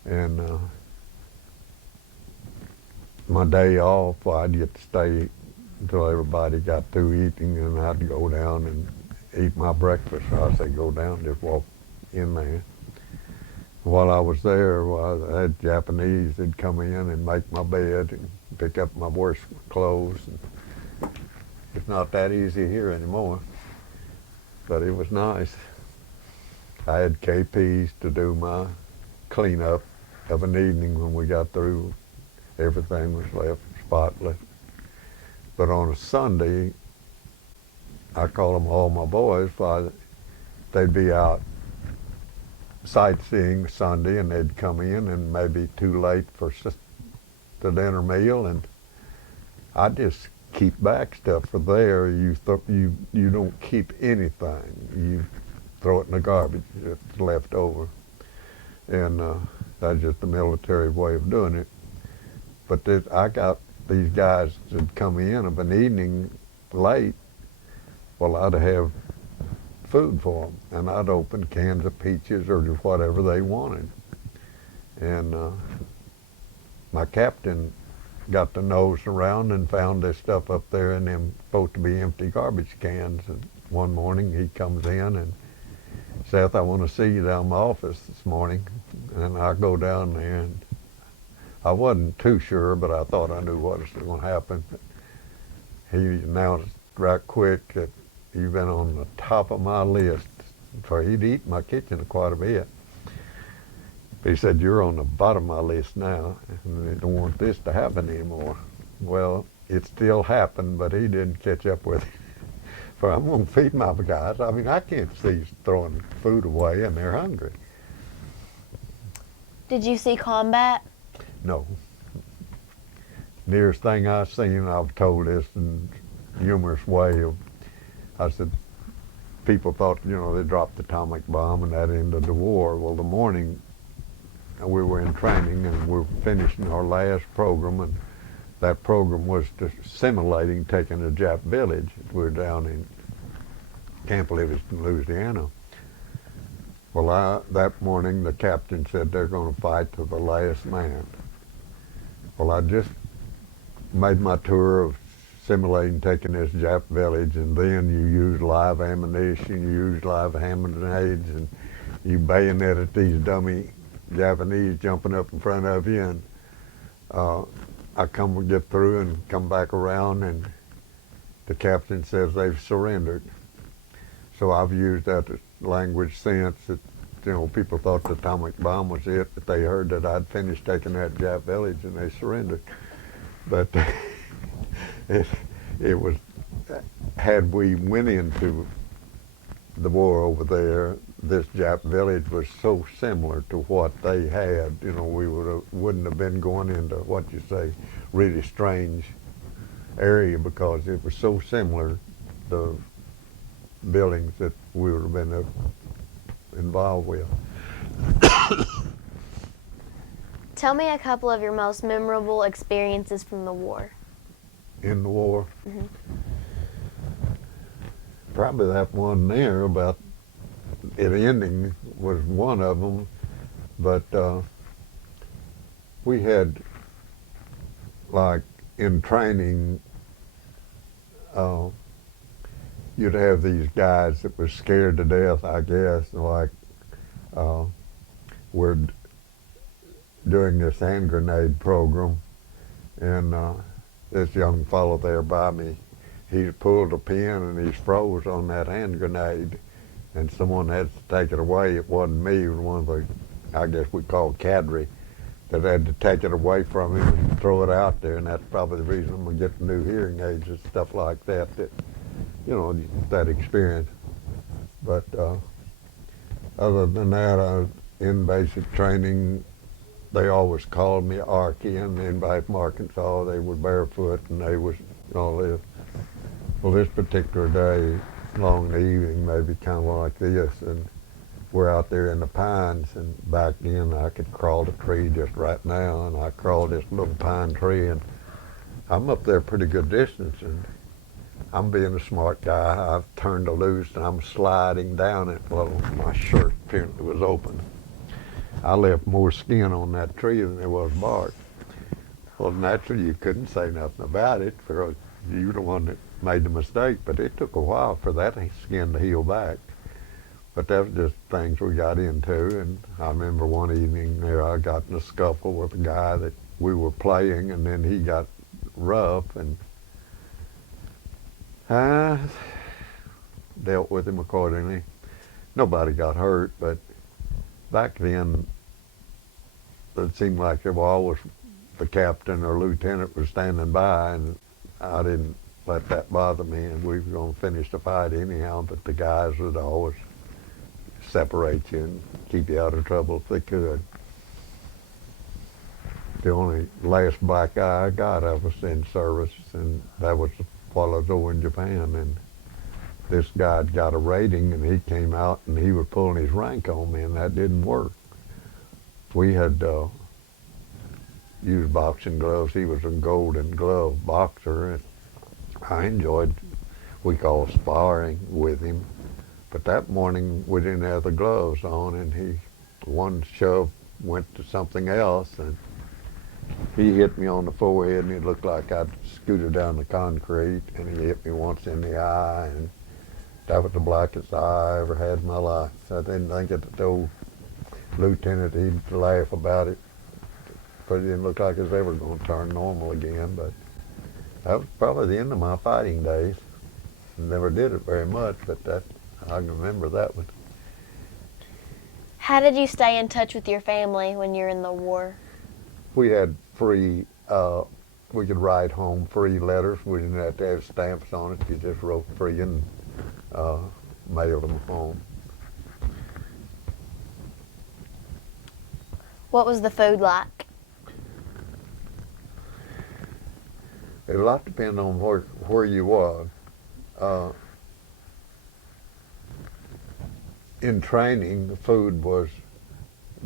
And my day off, I'd get to stay until everybody got through eating, and I'd go down and eat my breakfast. I say go down, just walk in there. While I was there, I had Japanese that'd come in and make my bed and pick up my worst clothes. And it's not that easy here anymore, but it was nice. I had KPs to do my cleanup of an evening when we got through. Everything was left spotless. But on a Sunday, I call them all my boys. They'd be out sightseeing Sunday, and they'd come in and maybe too late for the dinner meal, and I just keep back stuff for there. You don't keep anything. You throw it in the garbage if it's left over, and that's just the military way of doing it. But I got these guys that come in of an evening late. Well, I'd have food for them, and I'd open cans of peaches or just whatever they wanted. And my captain got the nose around and found this stuff up there in them supposed to be empty garbage cans. And one morning he comes in and, Seth, I want to see you down in my office this morning. And I go down there, and I wasn't too sure, but I thought I knew what was going to happen. He announced right quick that you've been on the top of my list. For he'd eat in my kitchen quite a bit. He said, you're on the bottom of my list now, and they don't want this to happen anymore. Well, it still happened, but he didn't catch up with it. For I'm going to feed my guys. I mean, I can't see throwing food away, and they're hungry. Did you see combat? No. Nearest thing I've seen, I've told this in a humorous way. I said, people thought, they dropped the atomic bomb and that ended the war. Well, the morning we were in training and we were finishing our last program, and that program was simulating taking a Jap village. We were down in Camp Livingston, Louisiana. Well, that morning the captain said they're going to fight to the last man. Well, I just made my tour of simulating taking this Jap village, and then you use live ammunition, you use live hand grenades, and you bayonet these dummy Japanese jumping up in front of you, and I get through and come back around, and the captain says they've surrendered. So I've used that language since. That people thought the atomic bomb was it, but they heard that I'd finished taking that Jap village and they surrendered. But it was, had we went into the war over there, this Jap village was so similar to what they had. We wouldn't have been going into what you say, really strange area, because it was so similar, the buildings that we would have been involved with. Tell me a couple of your most memorable experiences from the war. In the war? Mm-hmm. Probably that one there about it ending was one of them, but we had, like in training, you'd have these guys that were scared to death, I guess, like we're doing this hand grenade program, and this young fellow there by me, he pulled a pin and he's froze on that hand grenade, and someone had to take it away. It wasn't me, it was one of the, I guess we call cadre, that had to take it away from him and throw it out there, and that's probably the reason I'm gonna get new hearing aids and stuff like that, that experience. But other than that, in basic training, they always called me Arky, and then back in Arkansas, they were barefoot, and they was all this. Well, this particular day, along the evening, maybe kind of like this, and we're out there in the pines, and back then I could crawl the tree just right now, and I crawled this little pine tree, and I'm up there a pretty good distance, and I'm being a smart guy. I've turned it loose, and I'm sliding down it. Well, my shirt apparently was open. I left more skin on that tree than there was bark. Well, naturally, you couldn't say nothing about it because you were the one that made the mistake, but it took a while for that skin to heal back. But that was just things we got into, and I remember one evening there I got in a scuffle with a guy that we were playing, and then he got rough, and I dealt with him accordingly. Nobody got hurt, but back then it seemed like there was always the captain or lieutenant was standing by, and I didn't let that bother me, and we were going to finish the fight anyhow, but the guys would always separate you and keep you out of trouble if they could. The only last black eye I got, I was in service, and that was while I was over in Japan, and this guy had got a rating, and he came out and he was pulling his rank on me, and that didn't work. We had used boxing gloves. He was a golden glove boxer, and I enjoyed, we call sparring with him. But that morning we didn't have the gloves on, and one shove went to something else, and he hit me on the forehead, and it looked like I'd scooted down the concrete, and he hit me once in the eye, and that was the blackest eye I ever had in my life. I didn't think that the old lieutenant, he'd laugh about it, but it didn't look like it was ever going to turn normal again. But that was probably the end of my fighting days. Never did it very much, but that I can remember that one. How did you stay in touch with your family when you're in the war? We had free, we could write home free letters. We didn't have to have stamps on it. You just wrote free and mailed them home. What was the food like? It a lot depended on where you was. In training, the food was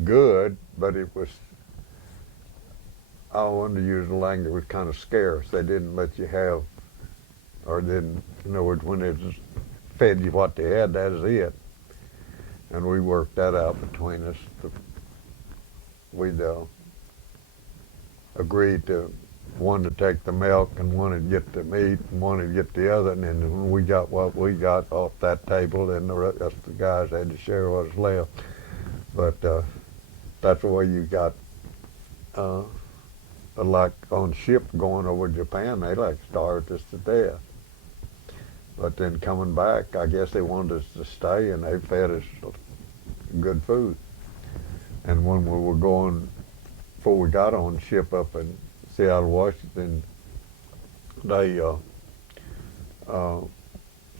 good, but it was, I wanted to use the language, it was kind of scarce. They didn't let you have, or didn't, in other words, when they just fed you what they had, that is it. And we worked that out between us. We'd agreed to one to take the milk and one to get the meat and one to get the other, and then when we got what we got off that table, then the rest of the guys had to share what was left. But that's the way you got, like on ship going over Japan, they like starved us to death. But then coming back, I guess they wanted us to stay, and they fed us good food. And when we were going, before we got on ship up in Seattle, Washington, they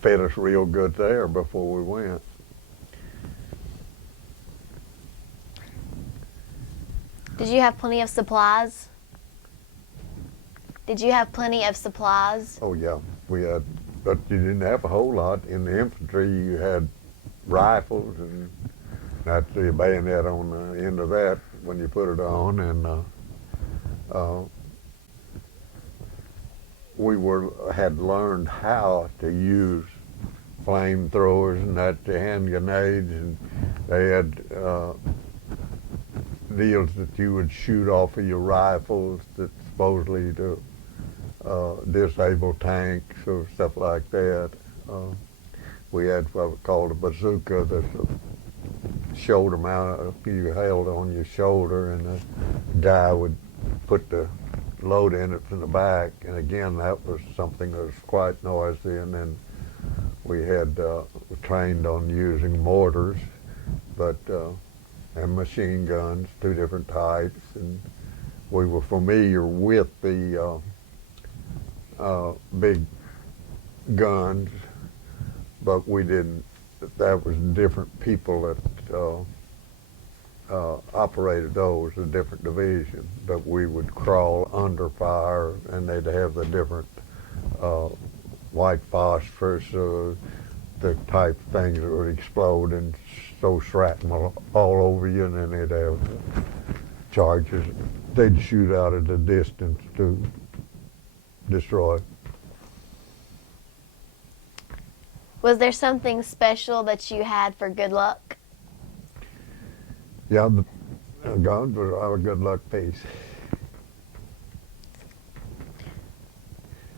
fed us real good there before we went. Did you have plenty of supplies? Did you have plenty of supplies? Oh yeah, we had, but you didn't have a whole lot. In the infantry, you had rifles, and that's the bayonet on the end of that when you put it on, and we had learned how to use flamethrowers and that, the hand grenades, and they had deals that you would shoot off of your rifles that supposedly to disable tanks or stuff like that. We had what we called a bazooka, that's a shoulder mount you held on your shoulder, and the guy would put the load in it from the back, and again that was something that was quite noisy. And then we had trained on using mortars, but and machine guns, two different types, and we were familiar with the big guns, but we didn't, that was different people that operated those, a different division, but we would crawl under fire, and they'd have the different white phosphorus, the type things that would explode and throw shrapnel all over you, and then they'd have charges they'd shoot out at a distance to destroy. Was there something special that you had for good luck? Yeah, Guns was our good luck piece.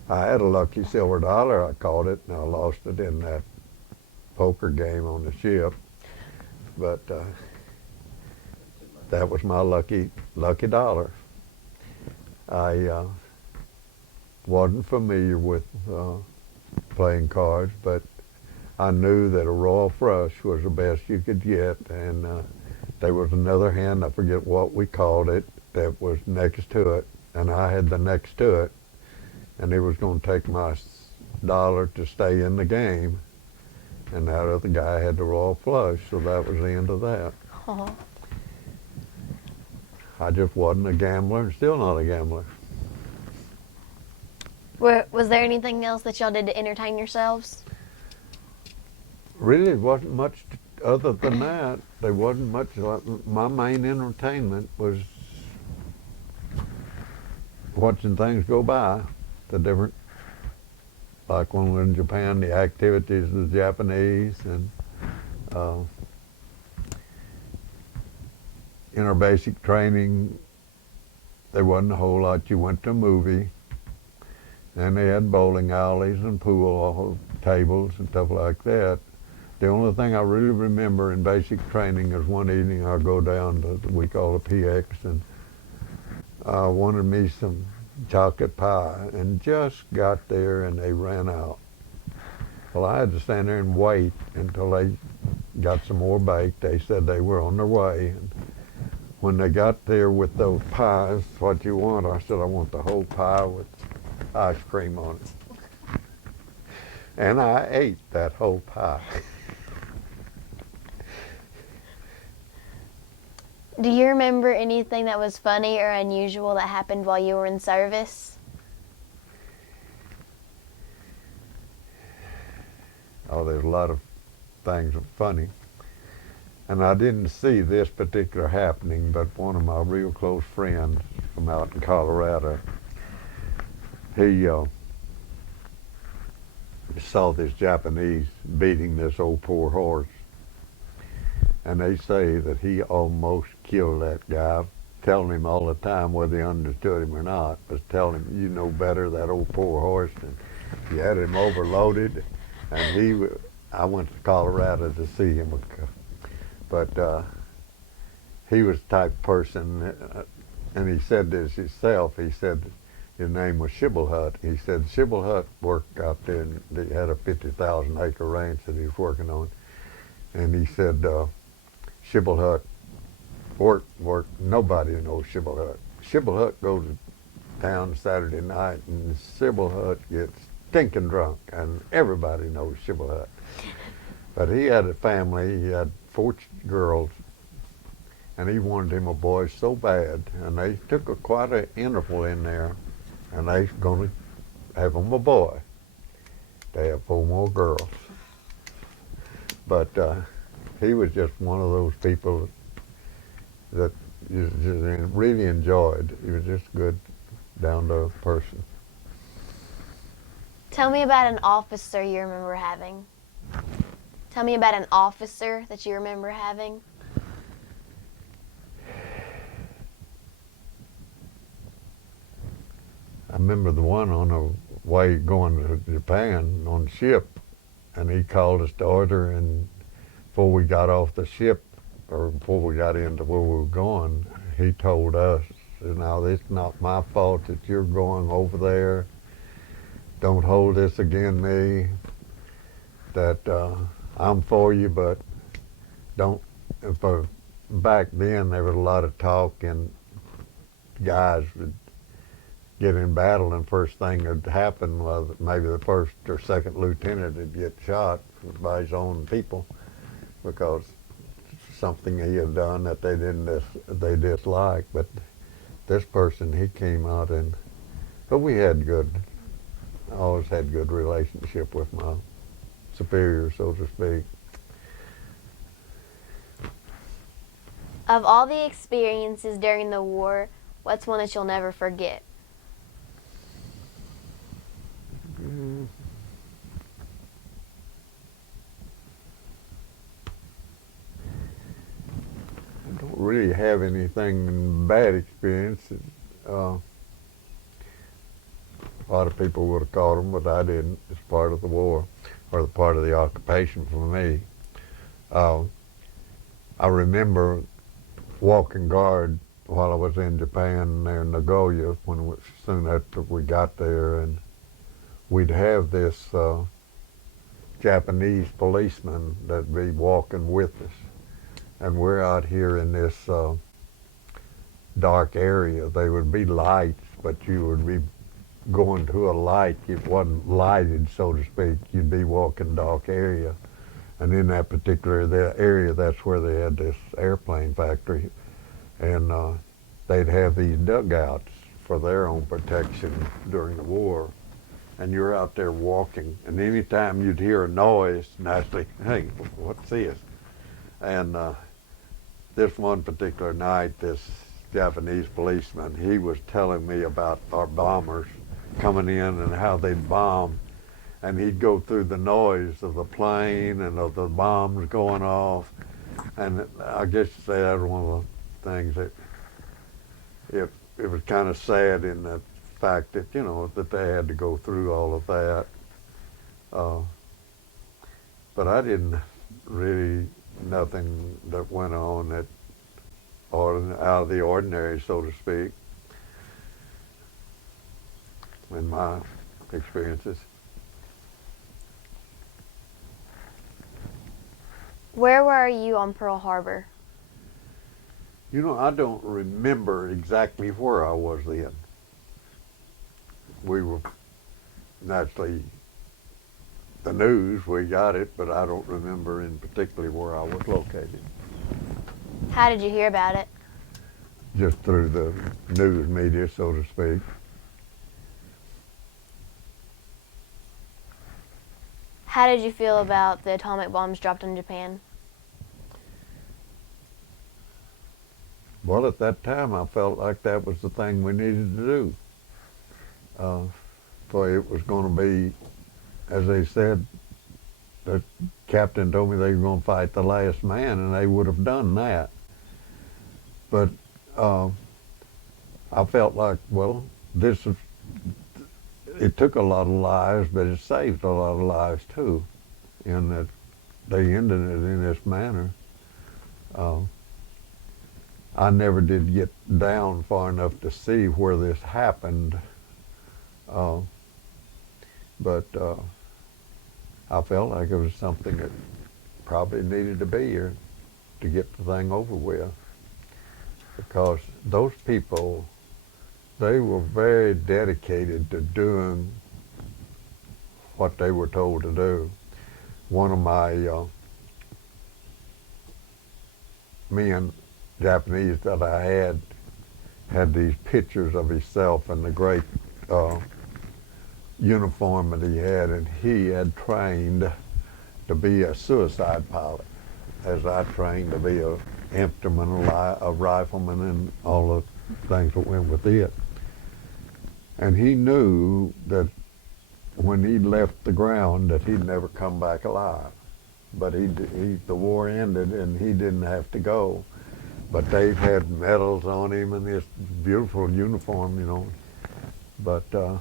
I had a lucky silver dollar. I caught it, and I lost it in that poker game on the ship. But that was my lucky dollar. I wasn't familiar with playing cards, but I knew that a royal flush was the best you could get, and there was another hand, I forget what we called it, that was next to it, and I had the next to it, and it was going to take my dollar to stay in the game, and that other guy had the royal flush, so that was the end of that. Oh. I just wasn't a gambler, and still not a gambler. Was there anything else that y'all did to entertain yourselves? Really, it wasn't much other than that. There wasn't much. My main entertainment was watching things go by. The different, like when we were in Japan, the activities of the Japanese, and in our basic training, there wasn't a whole lot. You went to a movie, and they had bowling alleys and pool tables and stuff like that. The only thing I really remember in basic training is one evening I go down to we call it PX, and I wanted me some chocolate pie, and just got there and they ran out. Well, I had to stand there and wait until they got some more baked. They said they were on their way. And when they got there with those pies, what you want? I said, I want the whole pie with ice cream on it. And I ate that whole pie. Do you remember anything that was funny or unusual that happened while you were in service? Oh, there's a lot of things that are funny. And I didn't see this particular happening, but one of my real close friends from out in Colorado, he saw this Japanese beating this old poor horse. And they say that he almost killed that guy, telling him all the time, whether he understood him or not, was telling him, you know better, that old poor horse. And he had him overloaded. And I went to Colorado to see him. But he was the type of person, and he said this himself, he said his name was Shibboleth. He said Shibboleth worked out there, and he had a 50,000 acre ranch that he was working on. And he said, Shibboleth work, nobody knows Shibboleth. Shibboleth goes to town Saturday night, and Shibboleth gets stinking drunk, and everybody knows Shibboleth. But he had a family, he had 4 girls, and he wanted him a boy so bad, and they took quite an interval in there, and they're going to have him a boy. They have 4 more girls. But he was just one of those people that you just really enjoyed. He was just a good, down-to-earth person. Tell me about an officer you remember having. Tell me about an officer that you remember having. I remember the one on the way going to Japan on the ship, and he called us to order, and before we got off the ship, or before we got into where we were going, he told us, now it's not my fault that you're going over there. Don't hold this against me, that I'm for you, but don't, back then there was a lot of talk, and guys would get in battle, and first thing that would happen was maybe the first or second lieutenant would get shot by his own people because something he had done that they disliked. But this person, he came out, and but we had I always had good relationship with my superior, so to speak. Of all the experiences during the war, what's one that you'll never forget? I don't really really have anything bad experience. A lot of people would have caught them, but I didn't. It's part of the war, or the part of the occupation for me. Uh, I remember walking guard while I was in Japan there in Nagoya soon after we got there, and we'd have this Japanese policeman that'd be walking with us, and we're out here in this dark area. They would be lights, but you would be going to a light. It wasn't lighted, so to speak. You'd be walking dark area. And in that particular area, that's where they had this airplane factory. And they'd have these dugouts for their own protection during the war. And you're out there walking, and anytime you'd hear a noise, naturally, hey, what's this? And this one particular night, this Japanese policeman, he was telling me about our bombers coming in and how they'd bomb. And he'd go through the noise of the plane and of the bombs going off. And I guess that was one of the things that it was kind of sad in the fact that, you know, that they had to go through all of that. But I didn't really, nothing that went on that out of the ordinary, so to speak, in my experiences. Where were you on Pearl Harbor? You know, I don't remember exactly where I was then. We were, naturally, the news, we got it, but I don't remember in particular where I was located. How did you hear about it? Just through the news media, so to speak. How did you feel about the atomic bombs dropped on Japan? Well, at that time, I felt like that was the thing we needed to do. For it was going to be, as they said, the captain told me they were going to fight the last man, and they would have done that. But I felt like, well, it took a lot of lives, but it saved a lot of lives too, in that they ended it in this manner. I never did get down far enough to see where this happened, but I felt like it was something that probably needed to be here to get the thing over with, because those people, they were very dedicated to doing what they were told to do. One of my men, Japanese, that I had these pictures of himself in the great uniform that he had, and he had trained to be a suicide pilot, as I trained to be a infantryman, a rifleman, and all the things that went with it. And he knew that when he left the ground that he'd never come back alive. But the war ended and he didn't have to go. But they had medals on him and this beautiful uniform, you know. But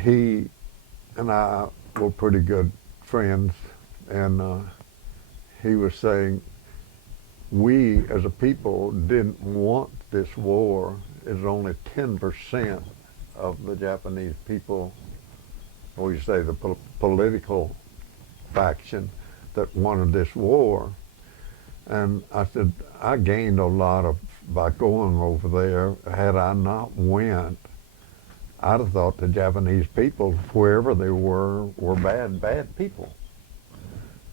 he and I were pretty good friends, and he was saying, we as a people didn't want this war. It's only 10% of the Japanese people, or you say the political faction, that wanted this war. And I said, I gained a lot by going over there. Had I not went, I'd have thought the Japanese people, wherever they were bad people.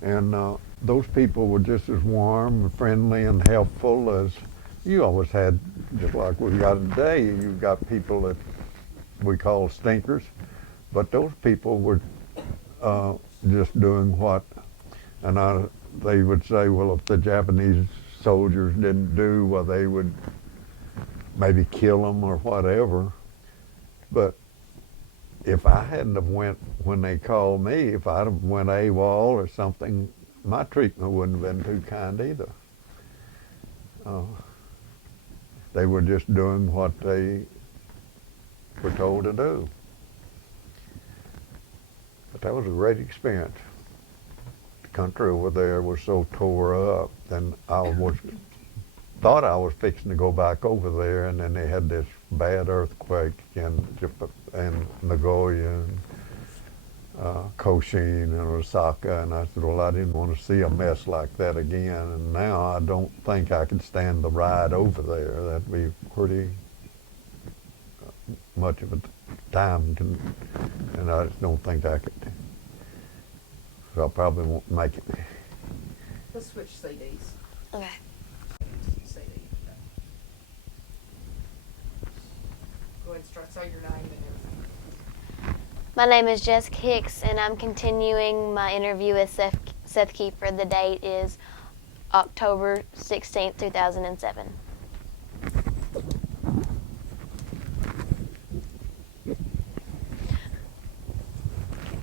And those people were just as warm and friendly and helpful as you always had, just like we've got today. You've got people that we call stinkers, but those people were just doing what, and they would say, well, if the Japanese soldiers didn't do, well, they would maybe kill them or whatever. But if I hadn't have went when they called me, if I'd have went AWOL or something, my treatment wouldn't have been too kind either. uh, they were just doing what they were told to do. But that was a great experience. The country over there was so tore up, and thought I was fixing to go back over there, and then they had this bad earthquake in Nagoya and Cochin and Osaka, and I said, well, I didn't want to see a mess like that again, and now I don't think I could stand the ride over there. That'd be pretty much of a time, and I just don't think I could. So I probably won't make it. Let's switch CDs. Okay. CD. Go ahead and start. Say your name and everything. My name is Jessica Hicks, and I'm continuing my interview with Seth Kieffer. The date is October 16th, 2007.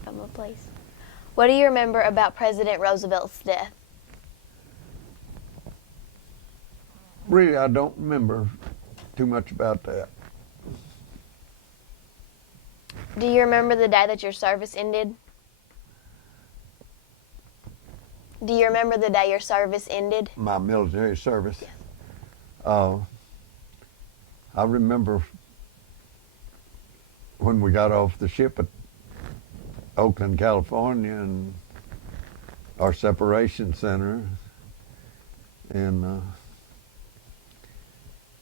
Come on, please. What do you remember about President Roosevelt's death? Really, I don't remember too much about that. Do you remember the day that your service ended? Do you remember the day your service ended? My military service. Yes. I remember when we got off the ship at Oakland, California, and our separation center, and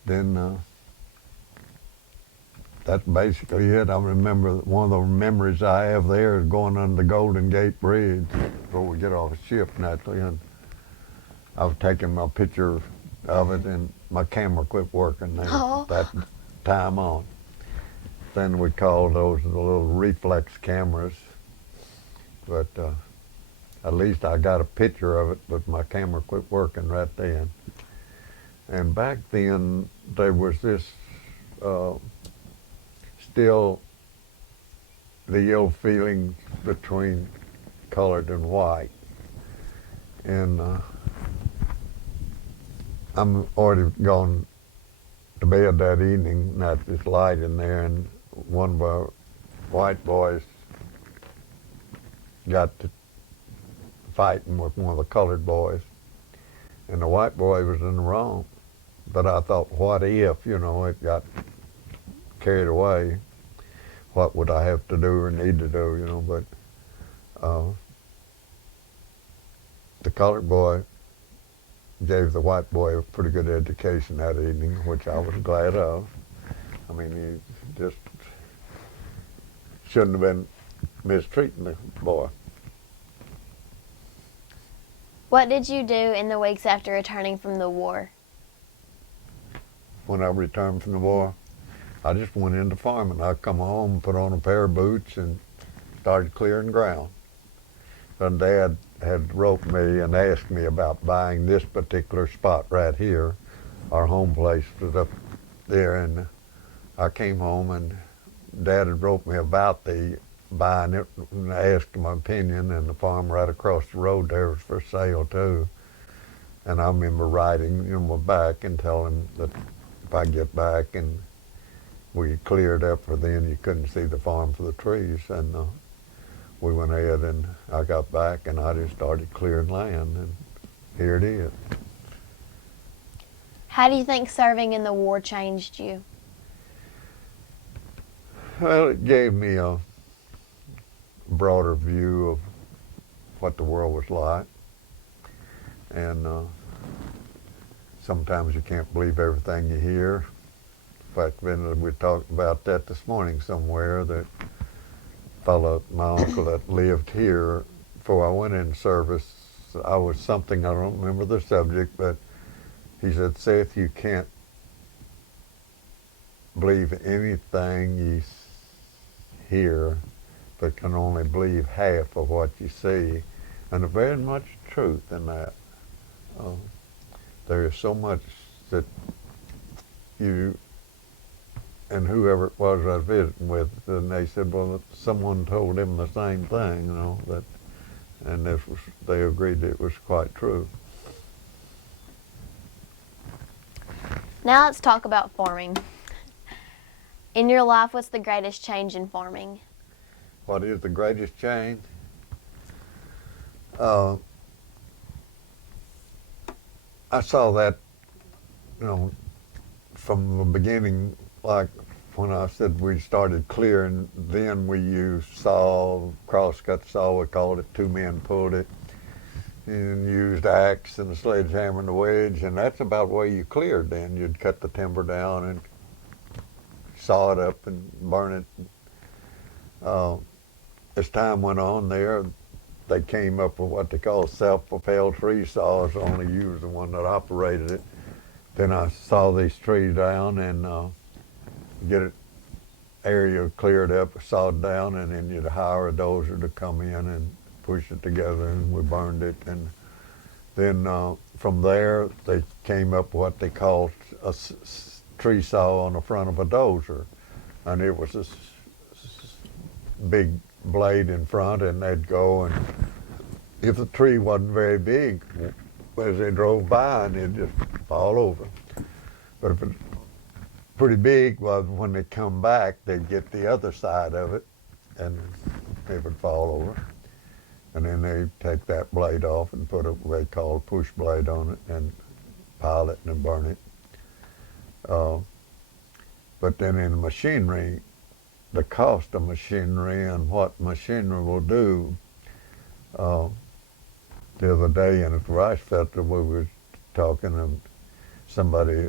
then that's basically it. I remember one of the memories I have there is going under the Golden Gate Bridge before we get off the ship, naturally, and I was taking my picture of it, and my camera quit working there that time on. Then we called those the little reflex cameras, but at least I got a picture of it, but my camera quit working right then. And back then, there was this still the ill feeling between colored and white. And I'm already gone to bed that evening, and that's this light in there, and one of our white boys got to fighting with one of the colored boys, and the white boy was in the wrong. But I thought, what if, it got carried away? What would I have to do or need to do, but the colored boy gave the white boy a pretty good education that evening, which I was glad of. I mean, he just shouldn't have been mistreating the boy. What did you do in the weeks after returning from the war? When I returned from the war, I just went into farming. I'd come home, put on a pair of boots, and started clearing ground. And Dad had roped me and asked me about buying this particular spot right here. Our home place was up there, and I came home, and Dad had roped me about buying it, and I asked my opinion, and the farm right across the road there was for sale too. And I remember writing him back and telling him that if I get back and we cleared up, for then you couldn't see the farm for the trees, and we went ahead and I got back and I just started clearing land, and here it is. How do you think serving in the war changed you? Well, it gave me a broader view of what the world was like, and sometimes you can't believe everything you hear. In fact, we talked about that this morning somewhere, that fellow, my uncle that lived here, before I went in service, I was something, I don't remember the subject, but he said, Seth, you can't believe anything you hear, but can only believe half of what you see. And there's very much truth in that. There is so much that you, and whoever it was I was visiting with, and they said, well, someone told him the same thing, that, and they agreed it was quite true. Now let's talk about farming. In your life, what's the greatest change in farming? What is the greatest change? Uh, I saw that, you know, from the beginning, like when I said we started clearing, then we used saw, crosscut saw, we called it, two men pulled it, and used axe and a sledgehammer and a wedge, and that's about the way you cleared then. You'd cut the timber down and saw it up and burn it. As time went on there, they came up with what they call self-propelled tree saws, only you was the one that operated it. Then I saw these trees down and get it area cleared up, sawed down, and then you'd hire a dozer to come in and push it together, and we burned it. And then from there, they came up with what they called a tree saw on the front of a dozer, and it was this big blade in front, and they'd go, and if the tree wasn't very big, as they drove by, and it'd just fall over. But if it's pretty big, well, when they come back, they'd get the other side of it, and it would fall over. And then they'd take that blade off and put what they call a push blade on it and pile it and burn it. But then in machinery, the cost of machinery and what machinery will do, the other day in a rice festival, we were talking and somebody,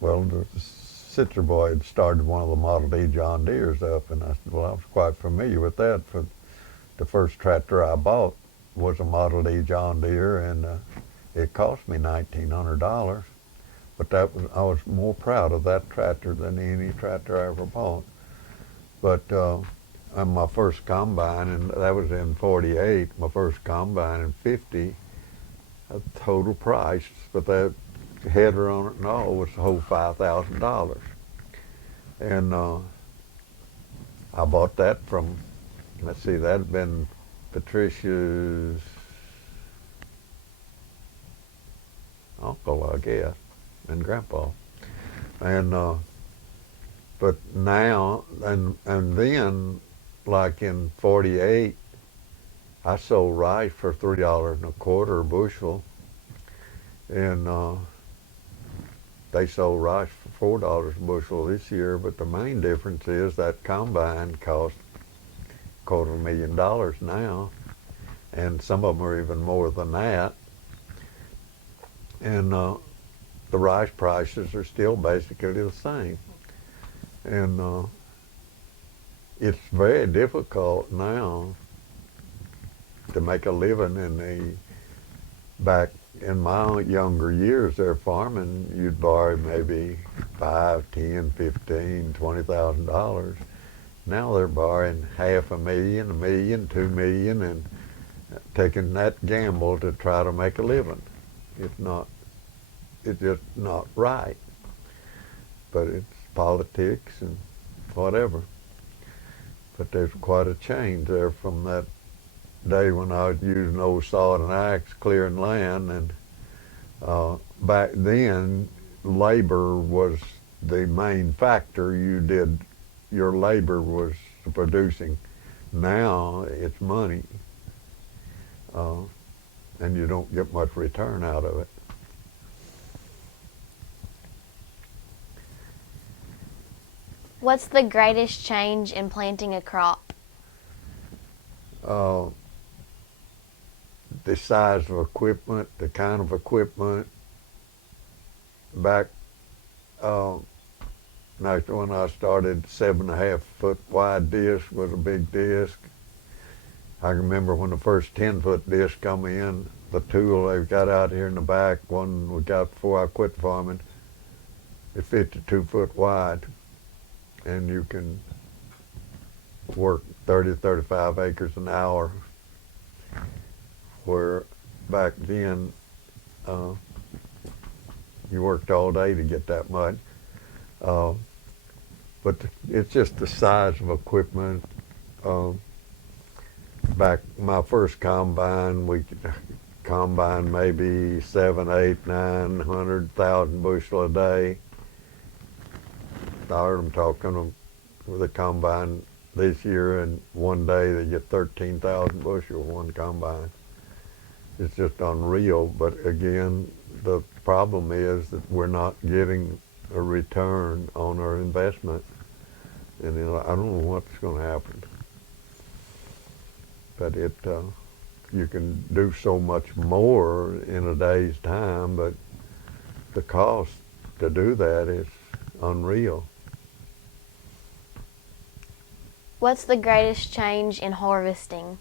well, the Sitzer boy had started one of the Model D John Deeres up, and I said, well, I was quite familiar with that. For the first tractor I bought was a Model D John Deere, and it cost me $1,900. But I was more proud of that tractor than any tractor I ever bought. But on my first combine, and that was in '48, my first combine in '50, the total price, but that header on it and all was the whole $5,000. And I bought that from, let's see, that had been Patricia's uncle, I guess, and grandpa. And but now, and then, like in '48, I sold rice for $3.25 a bushel, and they sold rice for $4 a bushel this year. But the main difference is that combine costs $250,000 now, and some of them are even more than that. And the rice prices are still basically the same. And it's very difficult now to make a living back in my younger years there farming, you'd borrow maybe $5, $10, $15, $20,000. Now they're borrowing $500,000, $1 million, $2 million, and taking that gamble to try to make a living. It's just not right. But it's politics and whatever. But there's quite a change there from that day when I was using old saw and axe clearing land, and back then labor was the main factor. Your labor was producing. Now it's money, and you don't get much return out of it. What's the greatest change in planting a crop? The size of equipment, the kind of equipment. Back when I started, 7.5 foot wide disc was a big disc. I remember when the first 10-foot disc come in, the tool they've got out here in the back, one we got before I quit farming, it's 52 foot wide. And you can work 30, 35 acres an hour, where back then you worked all day to get that much. But it's just the size of equipment. Back my first combine, we could combine maybe 7, 8, 900,000 bushel a day. I heard them talking with the combine this year, and one day they get 13,000 bushel one combine. It's just unreal. But again, the problem is that we're not getting a return on our investment, and I don't know what's going to happen. But you can do so much more in a day's time, but the cost to do that is unreal. What's the greatest change in harvesting?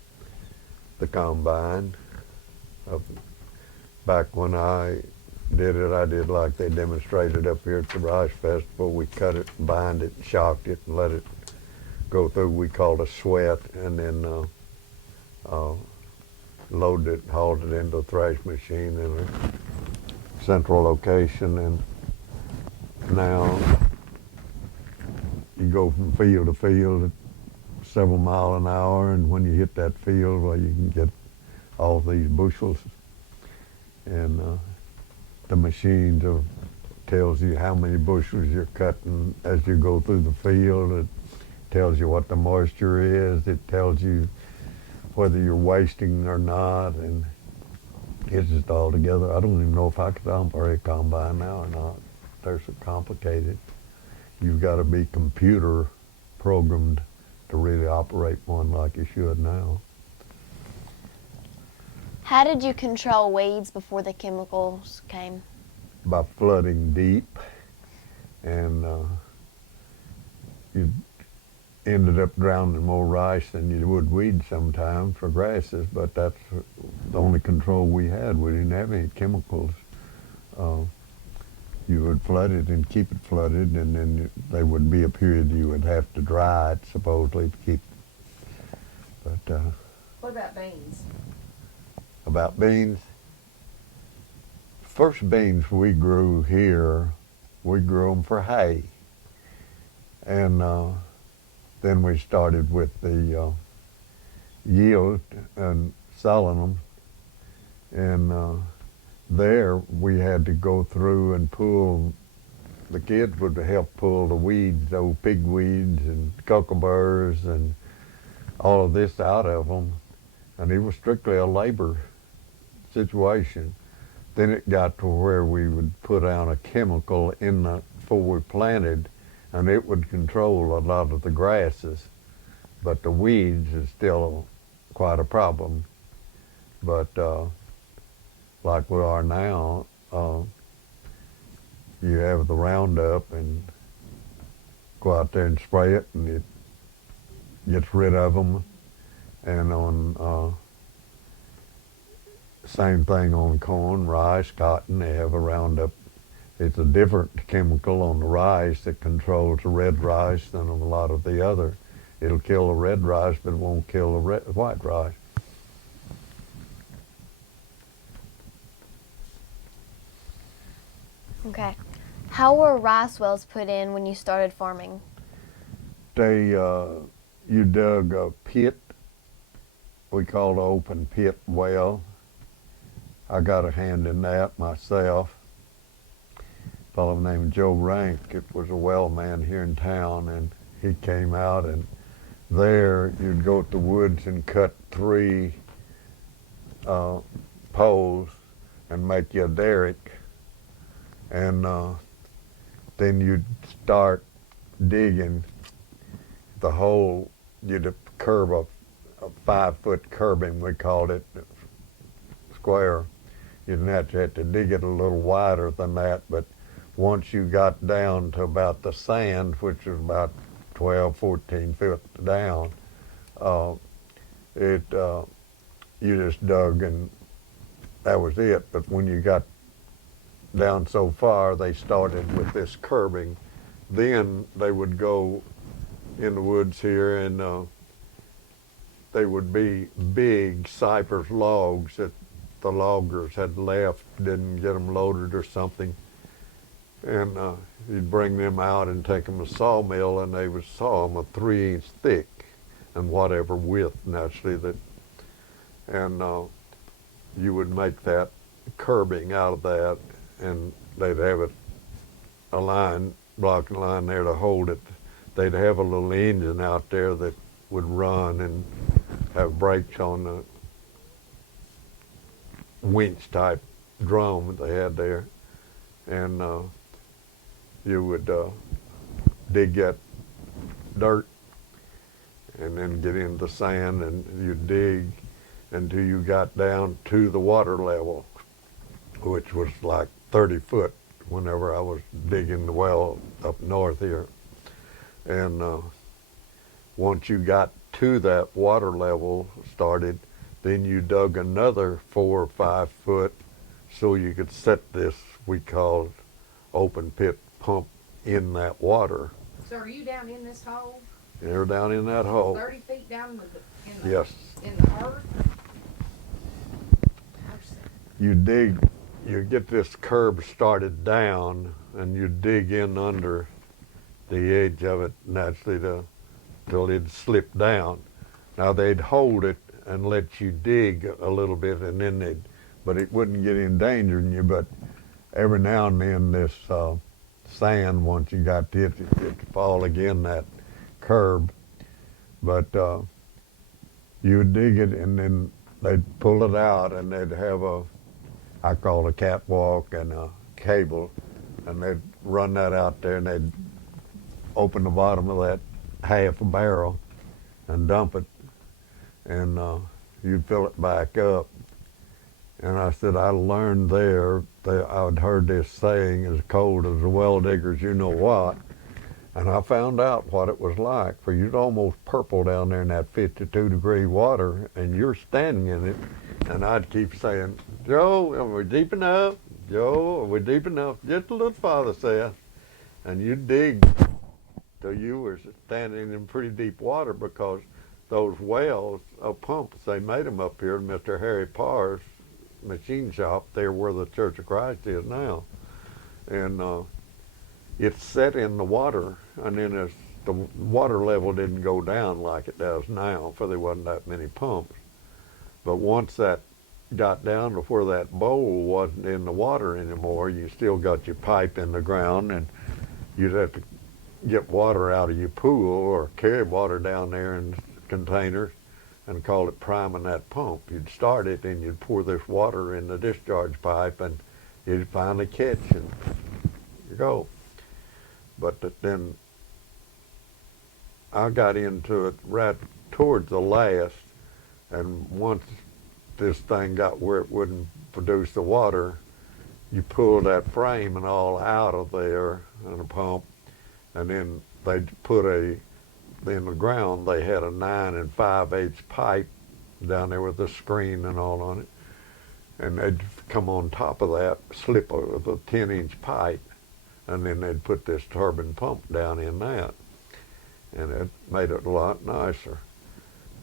The combine. Back when I did it, I did like they demonstrated up here at the Rice Festival. We cut it, bind it, shocked it, and let it go through. We called a sweat, and then loaded it, hauled it into a thrash machine in a central location, and now you go from field to field at several miles an hour, and when you hit that field, well, you can get all these bushels, and the machine tells you how many bushels you're cutting as you go through the field. It tells you what the moisture is. It tells you whether you're wasting or not, and it's just all together. I don't even know if I could operate a combine now or not. They're so complicated. You've got to be computer programmed to really operate one like you should now. How did you control weeds before the chemicals came? By flooding deep, and you ended up drowning more rice than you would weeds sometimes for grasses, but that's the only control we had. We didn't have any chemicals. You would flood it and keep it flooded, and then there would be a period you would have to dry it, supposedly, to keep. But What about beans? about beans, first beans we grew here, we grew them for hay, and then we started with the yield and selling them, and there we had to go through and pull. The kids would help pull the weeds, old pig weeds and cucumber and all of this out of them, and it was strictly a labor situation. Then it got to where we would put out a chemical in the before we planted, and it would control a lot of the grasses, but the weeds is still quite a problem. But like we are now, you have the Roundup and go out there and spray it, and it gets rid of them. And on same thing on corn, rice, cotton, they have a Roundup. It's a different chemical on the rice that controls the red rice than on a lot of the other. It'll kill the red rice, but it won't kill the white rice. Okay. How were rice wells put in when you started farming? You dug a pit, we called an open pit well. I got a hand in that myself. A fellow named Joe Rank, it was a well man here in town, and he came out, and there you'd go to the woods and cut 3 poles and make you a derrick, and then you'd start digging the hole. You'd curve a 5-foot curbing, we called it, square. You'd have to dig it a little wider than that, but once you got down to about the sand, which was about 12, 14 feet down, you just dug, and that was it. But when you got down so far, they started with this curbing. Then they would go in the woods here, and they would be big cypress logs that the loggers had left, didn't get them loaded or something. And you'd bring them out and take them to sawmill, and they would saw them a 3-inch thick and whatever width naturally that, and you would make that curbing out of that, and they'd have it aligned block line there to hold it. They'd have a little engine out there that would run and have brakes on the winch type drum that they had there. And you would dig that dirt and then get into the sand, and you'd dig until you got down to the water level, which was like 30 foot whenever I was digging the well up north here. And once you got to that water level started, then you dug another 4 or 5 foot so you could set this, we called open pit pump, in that water. So are you down in this hole? You're down in that hole. 30 feet down in the Yes. in the earth? You dig, you get this curb started down, and you dig in under the edge of it naturally till it'd slip down. Now they'd hold it and let you dig a little bit, and then but it wouldn't get endangering you. But every now and then this sand, once you got to it, it'd fall again that curb. But you would dig it, and then they'd pull it out, and they'd have I call it a catwalk and a cable, and they'd run that out there, and they'd open the bottom of that half a barrel and dump it, and you'd fill it back up. And I said, I learned there, I'd heard this saying, as cold as a well digger's you know what, and I found out what it was like, for you'd almost purple down there in that 52-degree water, and you're standing in it, and I'd keep saying, Joe, are we deep enough? Joe, are we deep enough? Just a little farther, Seth. And you'd dig till you were standing in pretty deep water, because those wells, pumps, they made them up here in Mr. Harry Parr's machine shop there where the Church of Christ is now. And it's set in the water, and then as the water level didn't go down like it does now, for there wasn't that many pumps. But once that got down to where that bowl wasn't in the water anymore, you still got your pipe in the ground, and you'd have to get water out of your pool or carry water down there in containers and call it priming that pump. You'd start it, and you'd pour this water in the discharge pipe, and it'd finally catch, and you go. But then I got into it right towards the last, and once this thing got where it wouldn't produce the water, you pull that frame and all out of there and a pump, and then they'd put in the ground, they had a 9 5/8 pipe down there with a screen and all on it, and they'd come on top of that, slip with a 10-inch pipe, and then they'd put this turbine pump down in that, and it made it a lot nicer.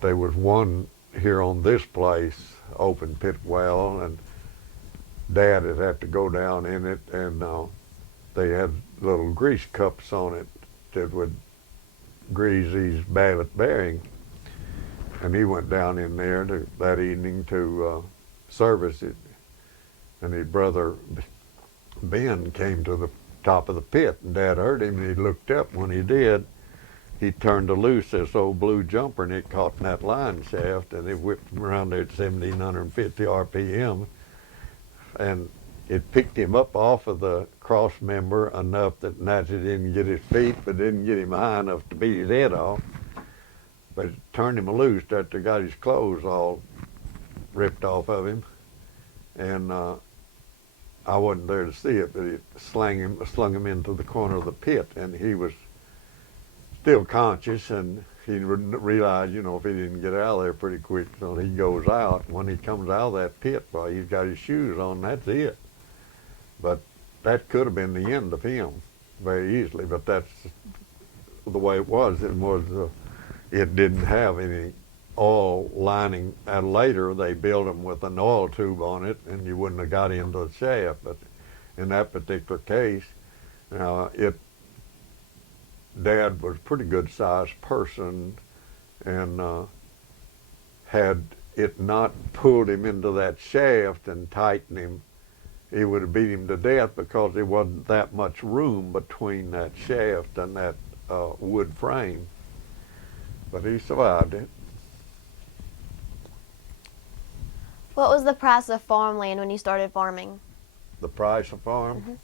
There was one here on this place, open pit well, and Dad would have to go down in it, and they had little grease cups on it that would grease these mallet bearings, and he went down in there that evening to service it, and his brother Ben came to the top of the pit, and Dad heard him, and he looked up. When he did, he turned to loose this old blue jumper, and it caught in that line shaft, and it whipped him around there at 1,750 RPM, and it picked him up off of the cross member enough that Nancy didn't get his feet, but didn't get him high enough to beat his head off. But it turned him loose after got his clothes all ripped off of him, and I wasn't there to see it, but it slung him into the corner of the pit, and he was still conscious, and he realized, you know, if he didn't get out of there pretty quick, so he goes out. When he comes out of that pit, well, he's got his shoes on, that's it. But that could have been the end of him very easily, but that's the way it was. It didn't have any oil lining, and later they built them with an oil tube on it, and you wouldn't have got into the shaft. But in that particular case, Dad was a pretty good sized person, and had it not pulled him into that shaft and tightened him, he would have beat him to death because there wasn't that much room between that shaft and that wood frame. But he survived it. What was the price of farmland when you started farming? The price of farm? Mhm.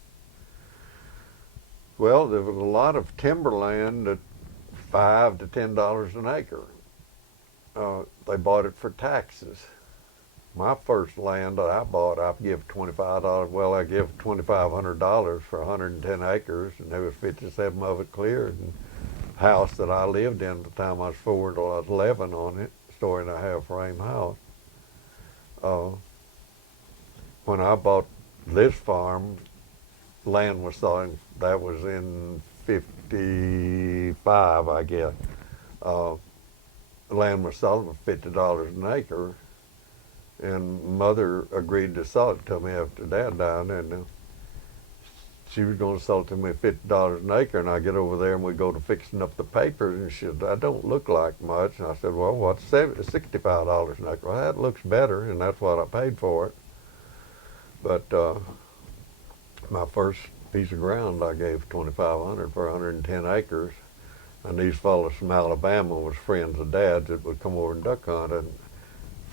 Well, there was a lot of timberland at $5 to $10 an acre. They bought it for taxes. My first land that I bought, I give $25. Well, I give $2,500 for 110 acres, and there was 57 of it cleared. And the house that I lived in at the time I was 4 till I was 11 on it, story and a half frame house. When I bought this farm, land was selling. That was in '55, I guess. Land was selling for $50 an acre, and Mother agreed to sell it to me after Dad died, and she was going to sell it to me at $50 an acre. And I get over there and we go to fixing up the papers, and she said, "That don't look like much." And I said, "Well, what's $65 an acre?" "Well, that looks better," and that's what I paid for it. But my first piece of ground, I gave $2,500 for 110 acres. And these fellows from Alabama was friends of Dad's that would come over and duck hunt. And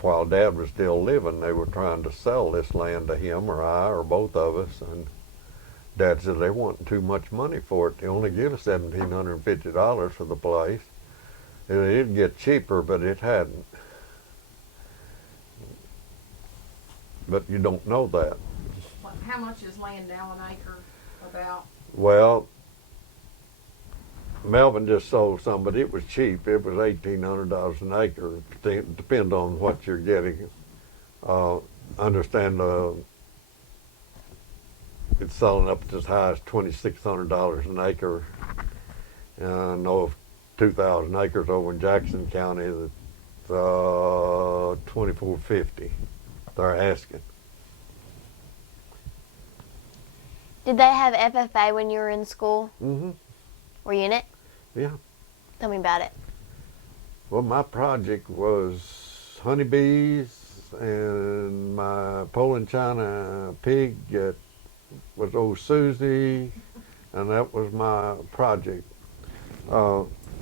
while Dad was still living, they were trying to sell this land to him or I or both of us. And Dad said they wanted too much money for it. They only give us $1,750 for the place. It did get cheaper, but it hadn't. But you don't know that. How much is land now an acre about? Well, Melvin just sold some, but it was cheap. It was $1,800 an acre. Depend on what you're getting. Understand it's selling up as high as $2,600 an acre. And I know of 2,000 acres over in Jackson County that's $2,450. They're asking. Did they have FFA when you were in school? Mm-hmm. Were you in it? Yeah. Tell me about it. Well, my project was honeybees, and my Poland China pig was old Susie, and that was my project.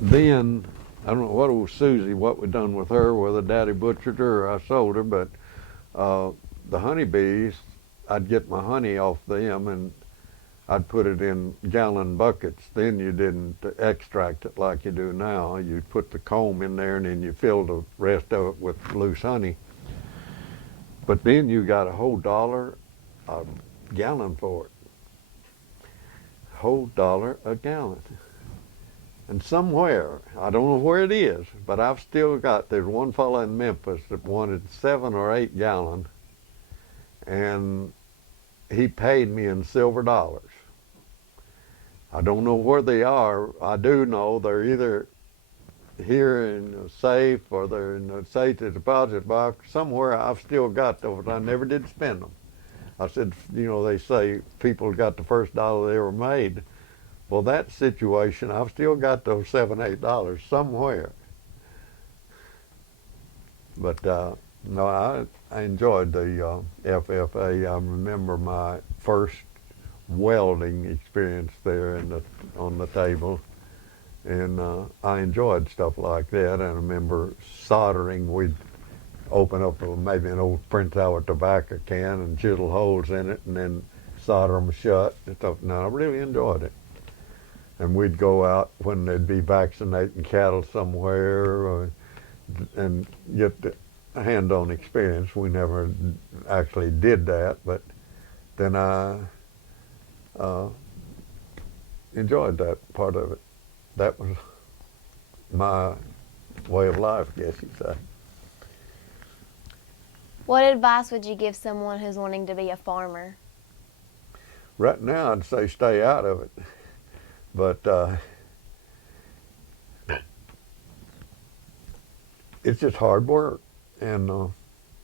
Then, I don't know what old Susie, what we done with her, whether Daddy butchered her or I sold her, but the honeybees, I'd get my honey off them, and I'd put it in gallon buckets. Then you didn't extract it like you do now. You put the comb in there, and then you fill the rest of it with loose honey. But then you got a whole $1 a gallon for it. Whole $1 a gallon. And somewhere, I don't know where it is, but I've still got, there's one fellow in Memphis that wanted 7 or 8 gallon, and he paid me in silver dollars. I don't know where they are. I do know they're either here in a safe or they're in the safe deposit box. Somewhere I've still got those. I never did spend them. I said, they say people got the first dollar they ever made. Well, that situation, I've still got those $7, $8 somewhere. But no, I enjoyed the FFA. I remember my first welding experience there on the table, and I enjoyed stuff like that. And I remember soldering. We'd open up maybe an old Prince Albert tobacco can and chisel holes in it, and then solder them shut and stuff. Now I really enjoyed it. And we'd go out when they'd be vaccinating cattle somewhere, and get the hand-on experience. We never actually did that, but then I enjoyed that part of it. That was my way of life, I guess you'd say. What advice would you give someone who's wanting to be a farmer? Right now, I'd say stay out of it. But it's just hard work, and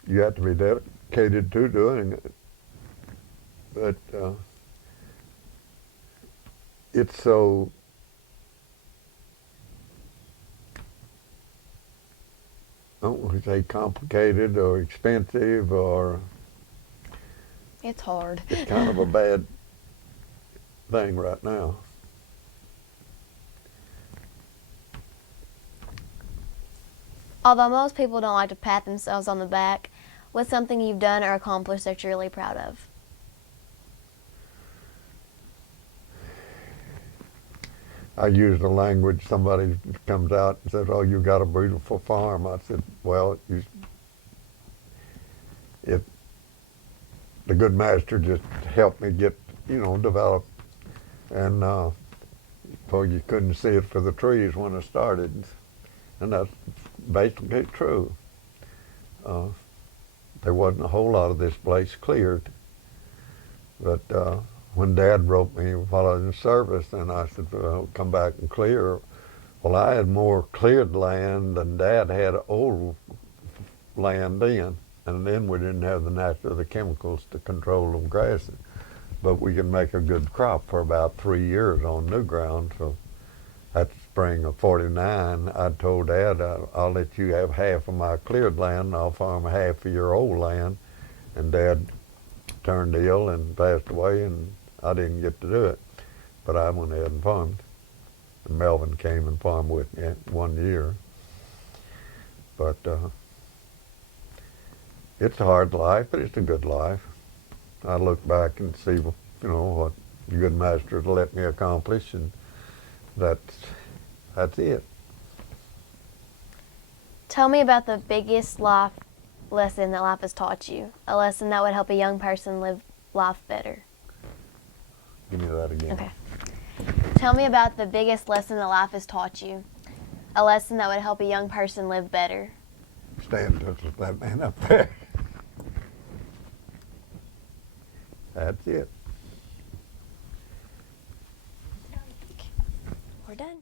you have to be dedicated to doing it. But it's so I don't want to say complicated or expensive, or It's hard. It's kind of a bad thing right now. Although most people don't like to pat themselves on the back, what's something you've done or accomplished that you're really proud of? I use the language, somebody comes out and says, "Oh, you got a beautiful farm." I said, "Well, if the good master just helped me get, develop, and well, you couldn't see it for the trees when I started." And that's basically true. There wasn't a whole lot of this place cleared. But when Dad wrote me while I was in service, and I said, "Well, come back and clear." Well, I had more cleared land than Dad had old land then. And then we didn't have the chemicals to control the grasses. But we could make a good crop for about 3 years on new ground. So at the spring of '49, I told Dad, I'll let you have half of my cleared land, and I'll farm half of your old land. And Dad turned ill and passed away, and I didn't get to do it. But I went ahead and farmed. And Melvin came and farmed with me 1 year. But it's a hard life, but it's a good life. I look back and see, what the good master has let me accomplish, and that's it. Tell me about the biggest life lesson that life has taught you, a lesson that would help a young person live life better. Give me that again. Okay. Tell me about the biggest lesson that life has taught you, a lesson that would help a young person live better. Stay in touch with that man up there. That's it. We're done.